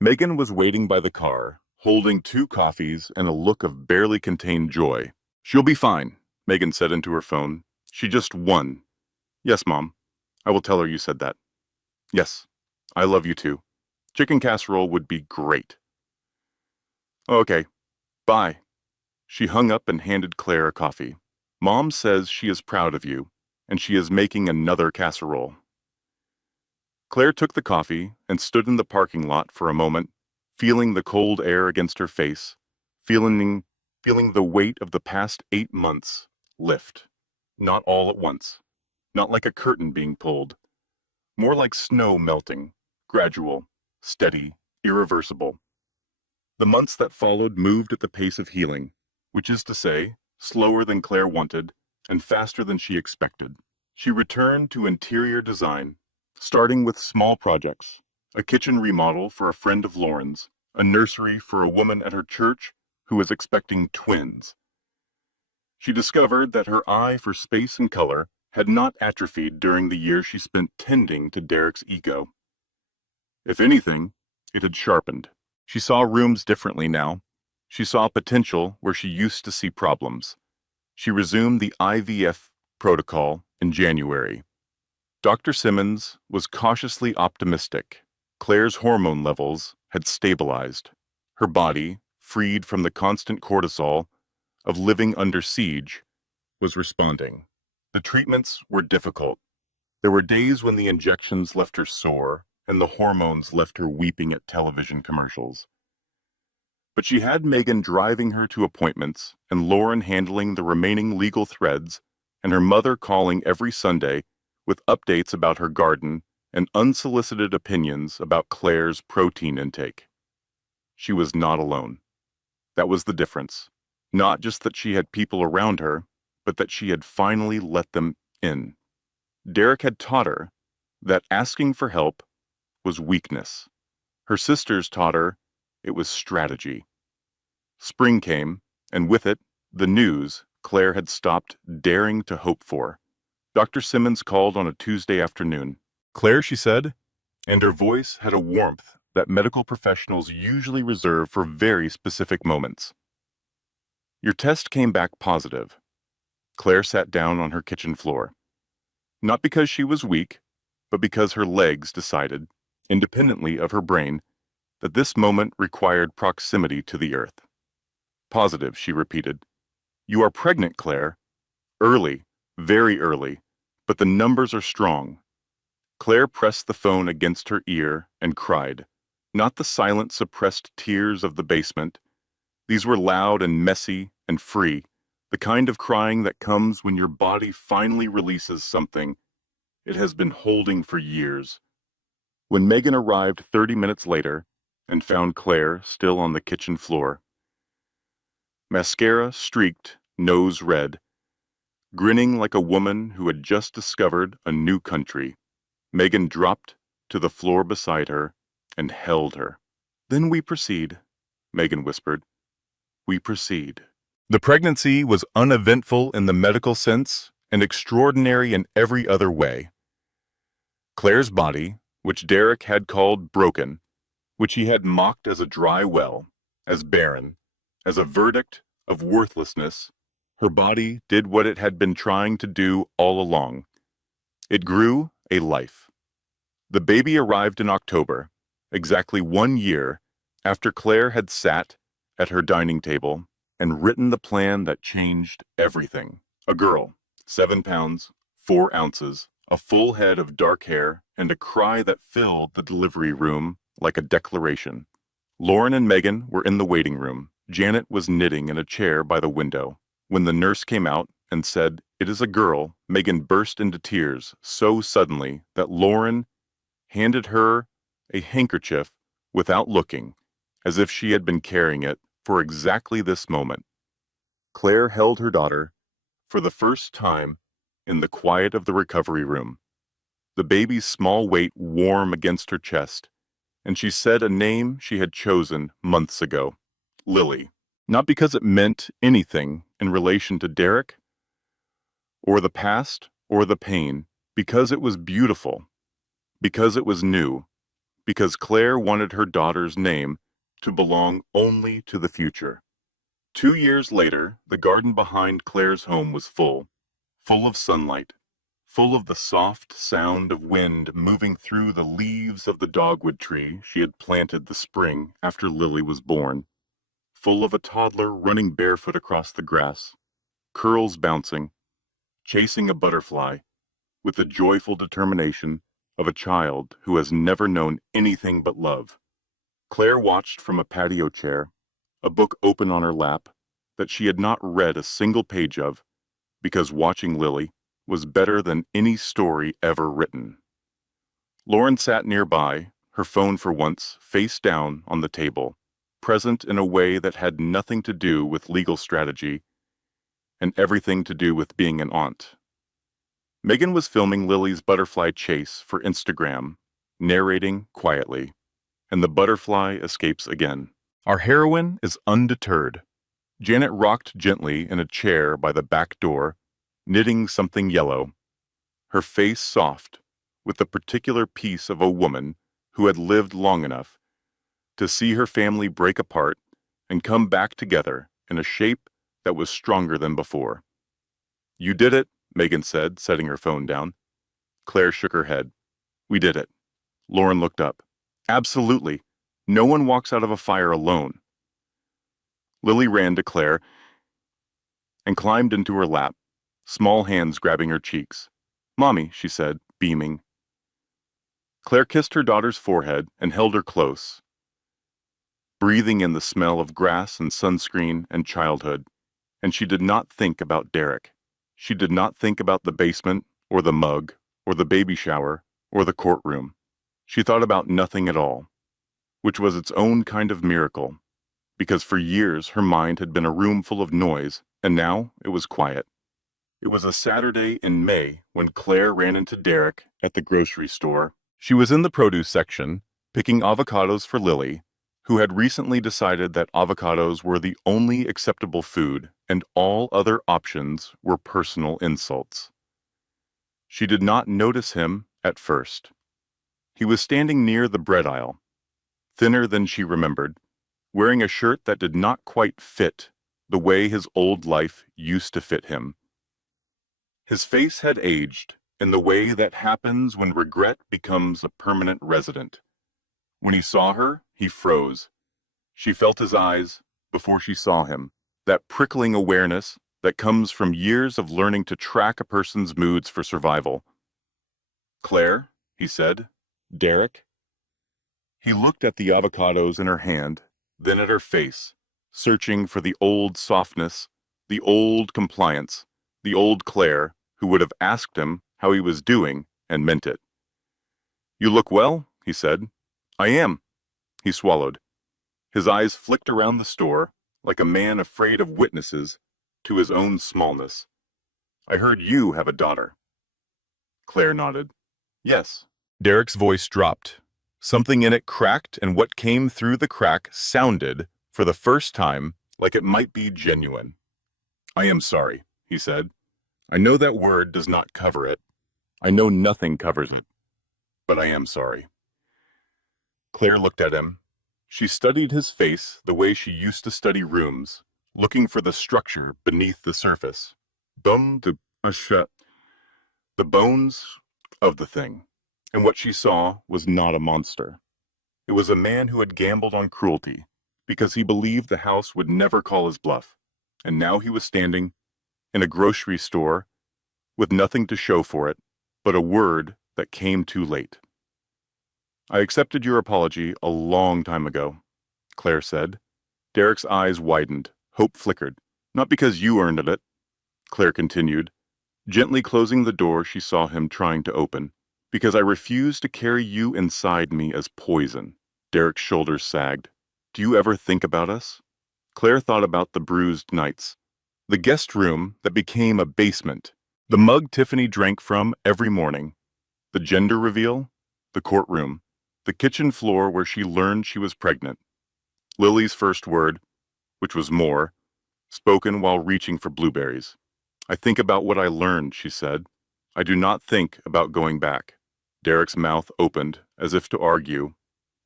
Megan was waiting by the car, holding 2 coffees and a look of barely contained joy. She'll be fine, Megan said into her phone. She just won. Yes, Mom. I will tell her you said that. Yes, I love you too. Chicken casserole would be great. Okay, bye. She hung up and handed Claire a coffee. Mom says she is proud of you, and she is making another casserole. Claire took the coffee and stood in the parking lot for a moment, feeling the cold air against her face, feeling the weight of the past 8 months lift. Not all at once. Not like a curtain being pulled. More like snow melting, gradual, steady, irreversible. The months that followed moved at the pace of healing, which is to say, slower than Claire wanted and faster than she expected. She returned to interior design, starting with small projects, a kitchen remodel for a friend of Lauren's, a nursery for a woman at her church who was expecting twins. She discovered that her eye for space and color had not atrophied during the years she spent tending to Derek's ego. If anything, it had sharpened. She saw rooms differently now. She saw potential where she used to see problems. She resumed the IVF protocol in January. Dr. Simmons was cautiously optimistic. Claire's hormone levels had stabilized. Her body, freed from the constant cortisol of living under siege, was responding. The treatments were difficult. There were days when the injections left her sore and the hormones left her weeping at television commercials. But she had Megan driving her to appointments and Lauren handling the remaining legal threads and her mother calling every Sunday with updates about her garden and unsolicited opinions about Claire's protein intake. She was not alone. That was the difference. Not just that she had people around her, but that she had finally let them in. Derek had taught her that asking for help was weakness. Her sisters taught her it was strategy. Spring came, and with it, the news Claire had stopped daring to hope for. Dr. Simmons called on a Tuesday afternoon. "Claire," she said, and her voice had a warmth that medical professionals usually reserve for very specific moments. "Your test came back positive." Claire sat down on her kitchen floor. Not because she was weak, but because her legs decided, independently of her brain, that this moment required proximity to the earth. "Positive," she repeated. "You are pregnant, Claire. Early, very early, but the numbers are strong." Claire pressed the phone against her ear and cried. Not the silent, suppressed tears of the basement. These were loud and messy and free, the kind of crying that comes when your body finally releases something it has been holding for years. When Megan arrived 30 minutes later and found Claire still on the kitchen floor, mascara streaked, nose red, grinning like a woman who had just discovered a new country, Megan dropped to the floor beside her and held her. "Then we proceed," Megan whispered. "We proceed." The pregnancy was uneventful in the medical sense and extraordinary in every other way. Claire's body, which Derek had called broken, which he had mocked as a dry well, as barren, as a verdict of worthlessness, her body did what it had been trying to do all along. It grew a life. The baby arrived in October, exactly 1 year after Claire had sat at her dining table and written the plan that changed everything. A girl, 7 pounds, 4 ounces, a full head of dark hair, and a cry that filled the delivery room like a declaration. Lauren and Megan were in the waiting room. Janet was knitting in a chair by the window. When the nurse came out and said, "It is a girl," Megan burst into tears so suddenly that Lauren handed her a handkerchief without looking, as if she had been carrying it for exactly this moment. Claire held her daughter for the first time in the quiet of the recovery room, the baby's small weight warm against her chest, and she said a name she had chosen months ago, Lily. Not because it meant anything in relation to Derek, or the past, or the pain, because it was beautiful, because it was new, because Claire wanted her daughter's name to belong only to the future. 2 years later, the garden behind Claire's home was full of sunlight, full of the soft sound of wind moving through the leaves of the dogwood tree she had planted the spring after Lily was born, full of a toddler running barefoot across the grass, curls bouncing, chasing a butterfly, with the joyful determination of a child who has never known anything but love. Claire watched from a patio chair, a book open on her lap that she had not read a single page of, because watching Lily was better than any story ever written. Lauren sat nearby, her phone for once face down on the table, present in a way that had nothing to do with legal strategy and everything to do with being an aunt. Megan was filming Lily's butterfly chase for Instagram, narrating quietly, and the butterfly escapes again. Our heroine is undeterred. Janet rocked gently in a chair by the back door, knitting something yellow, her face soft, with the particular piece of a woman who had lived long enough to see her family break apart and come back together in a shape that was stronger than before. "You did it," Megan said, setting her phone down. Claire shook her head. "We did it." Lauren looked up. "Absolutely. No one walks out of a fire alone." Lily ran to Claire and climbed into her lap, small hands grabbing her cheeks. "Mommy," she said, beaming. Claire kissed her daughter's forehead and held her close, breathing in the smell of grass and sunscreen and childhood. And she did not think about Derek. She did not think about the basement, or the mug, or the baby shower, or the courtroom. She thought about nothing at all, which was its own kind of miracle, because for years her mind had been a room full of noise, and now it was quiet. It was a Saturday in May when Claire ran into Derek at the grocery store. She was in the produce section, picking avocados for Lily, who had recently decided that avocados were the only acceptable food and all other options were personal insults. She did not notice him at first. He was standing near the bread aisle, thinner than she remembered, wearing a shirt that did not quite fit the way his old life used to fit him. His face had aged in the way that happens when regret becomes a permanent resident. When he saw her, he froze. She felt his eyes before she saw him, that prickling awareness that comes from years of learning to track a person's moods for survival. "Claire," he said. "Derek?" He looked at the avocados in her hand, then at her face, searching for the old softness, the old compliance, the old Claire who would have asked him how he was doing and meant it. "You look well," he said. "I am." He swallowed. His eyes flicked around the store, like a man afraid of witnesses, to his own smallness. "I heard you have a daughter." Claire nodded. "Yes." Derek's voice dropped. Something in it cracked, and what came through the crack sounded, for the first time, like it might be genuine. "I am sorry," he said. "I know that word does not cover it. I know nothing covers it. But I am sorry." Claire looked at him. She studied his face the way she used to study rooms, looking for the structure beneath the surface. The bones of the thing. And what she saw was not a monster. It was a man who had gambled on cruelty, because he believed the house would never call his bluff. And now he was standing in a grocery store with nothing to show for it, but a word that came too late. "I accepted your apology a long time ago," Claire said. Derek's eyes widened. Hope flickered. "Not because you earned it," Claire continued, gently closing the door she saw him trying to open. "Because I refused to carry you inside me as poison." Derek's shoulders sagged. "Do you ever think about us?" Claire thought about the bruised nights, the guest room that became a basement, the mug Tiffany drank from every morning, the gender reveal, the courtroom, the kitchen floor where she learned she was pregnant, Lily's first word, which was more, spoken while reaching for blueberries. "I think about what I learned," she said. "I do not think about going back." Derek's mouth opened as if to argue,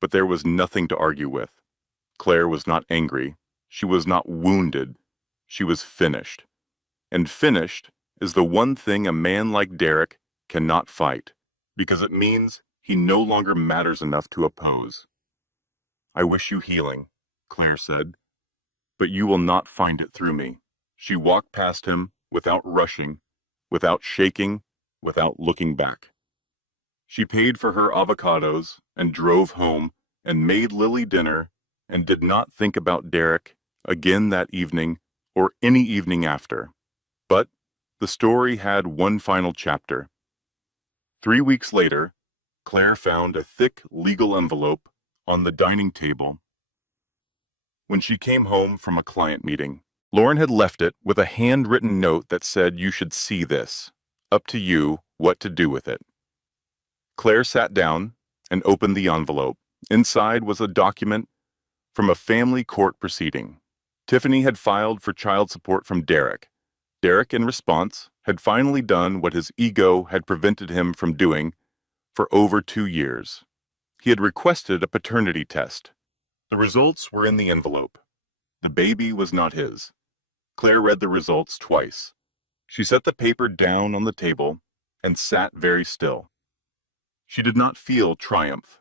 but there was nothing to argue with. Claire was not angry. She was not wounded. She was finished. And finished is the one thing a man like Derek cannot fight, because it means he no longer matters enough to oppose. "I wish you healing," Claire said, "but you will not find it through me." She walked past him without rushing, without shaking, without looking back. She paid for her avocados and drove home and made Lily dinner and did not think about Derek again that evening or any evening after. But the story had one final chapter. 3 weeks later, Claire found a thick legal envelope on the dining table when she came home from a client meeting. Lauren had left it with a handwritten note that said, "You should see this. Up to you what to do with it." Claire sat down and opened the envelope. Inside was a document from a family court proceeding. Tiffany had filed for child support from Derek. Derek, in response, had finally done what his ego had prevented him from doing for over 2 years. He had requested a paternity test. The results were in the envelope. The baby was not his. Claire read the results twice. She set the paper down on the table and sat very still. She did not feel triumph.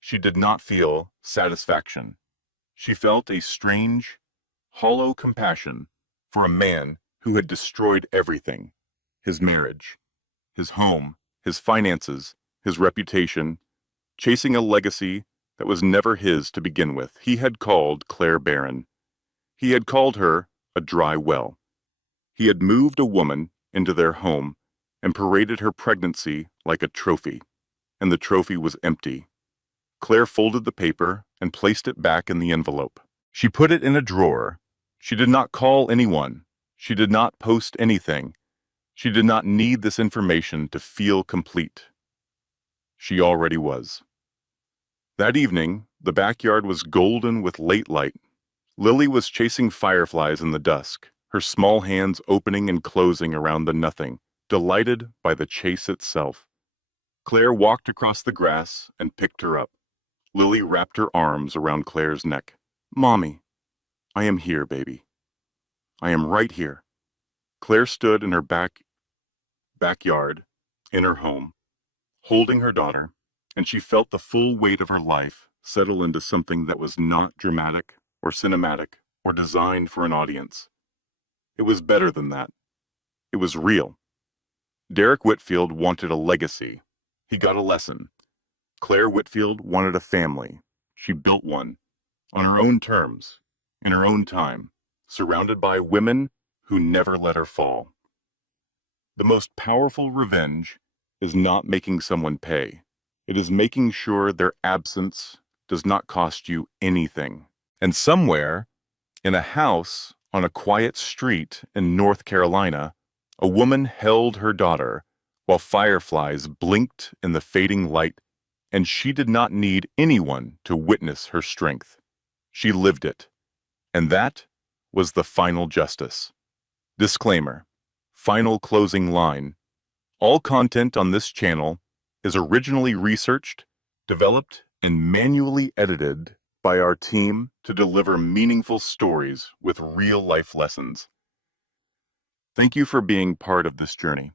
She did not feel satisfaction. She felt a strange, hollow compassion for a man who had destroyed everything: his marriage, his home, his finances, his reputation, chasing a legacy that was never his to begin with. He had called Claire barren. He had called her a dry well. He had moved a woman into their home and paraded her pregnancy like a trophy, and the trophy was empty. Claire folded the paper and placed it back in the envelope. She put it in a drawer. She did not call anyone. She did not post anything. She did not need this information to feel complete. She already was. That evening, the backyard was golden with late light. Lily was chasing fireflies in the dusk, her small hands opening and closing around the nothing, delighted by the chase itself. Claire walked across the grass and picked her up. Lily wrapped her arms around Claire's neck. "Mommy, I am here, baby. I am right here." Claire stood in her backyard, in her home, holding her daughter, and she felt the full weight of her life settle into something that was not dramatic or cinematic or designed for an audience. It was better than that. It was real. Derek Whitfield wanted a legacy. He got a lesson. Claire Whitfield wanted a family. She built one, on her own terms, in her own time, surrounded by women who never let her fall. The most powerful revenge is not making someone pay. It is making sure their absence does not cost you anything. And somewhere, in a house on a quiet street in North Carolina, a woman held her daughter while fireflies blinked in the fading light, and she did not need anyone to witness her strength. She lived it. And that was the final justice. Disclaimer. Final closing line. All content on this channel is originally researched, developed, and manually edited by our team to deliver meaningful stories with real-life lessons. Thank you for being part of this journey.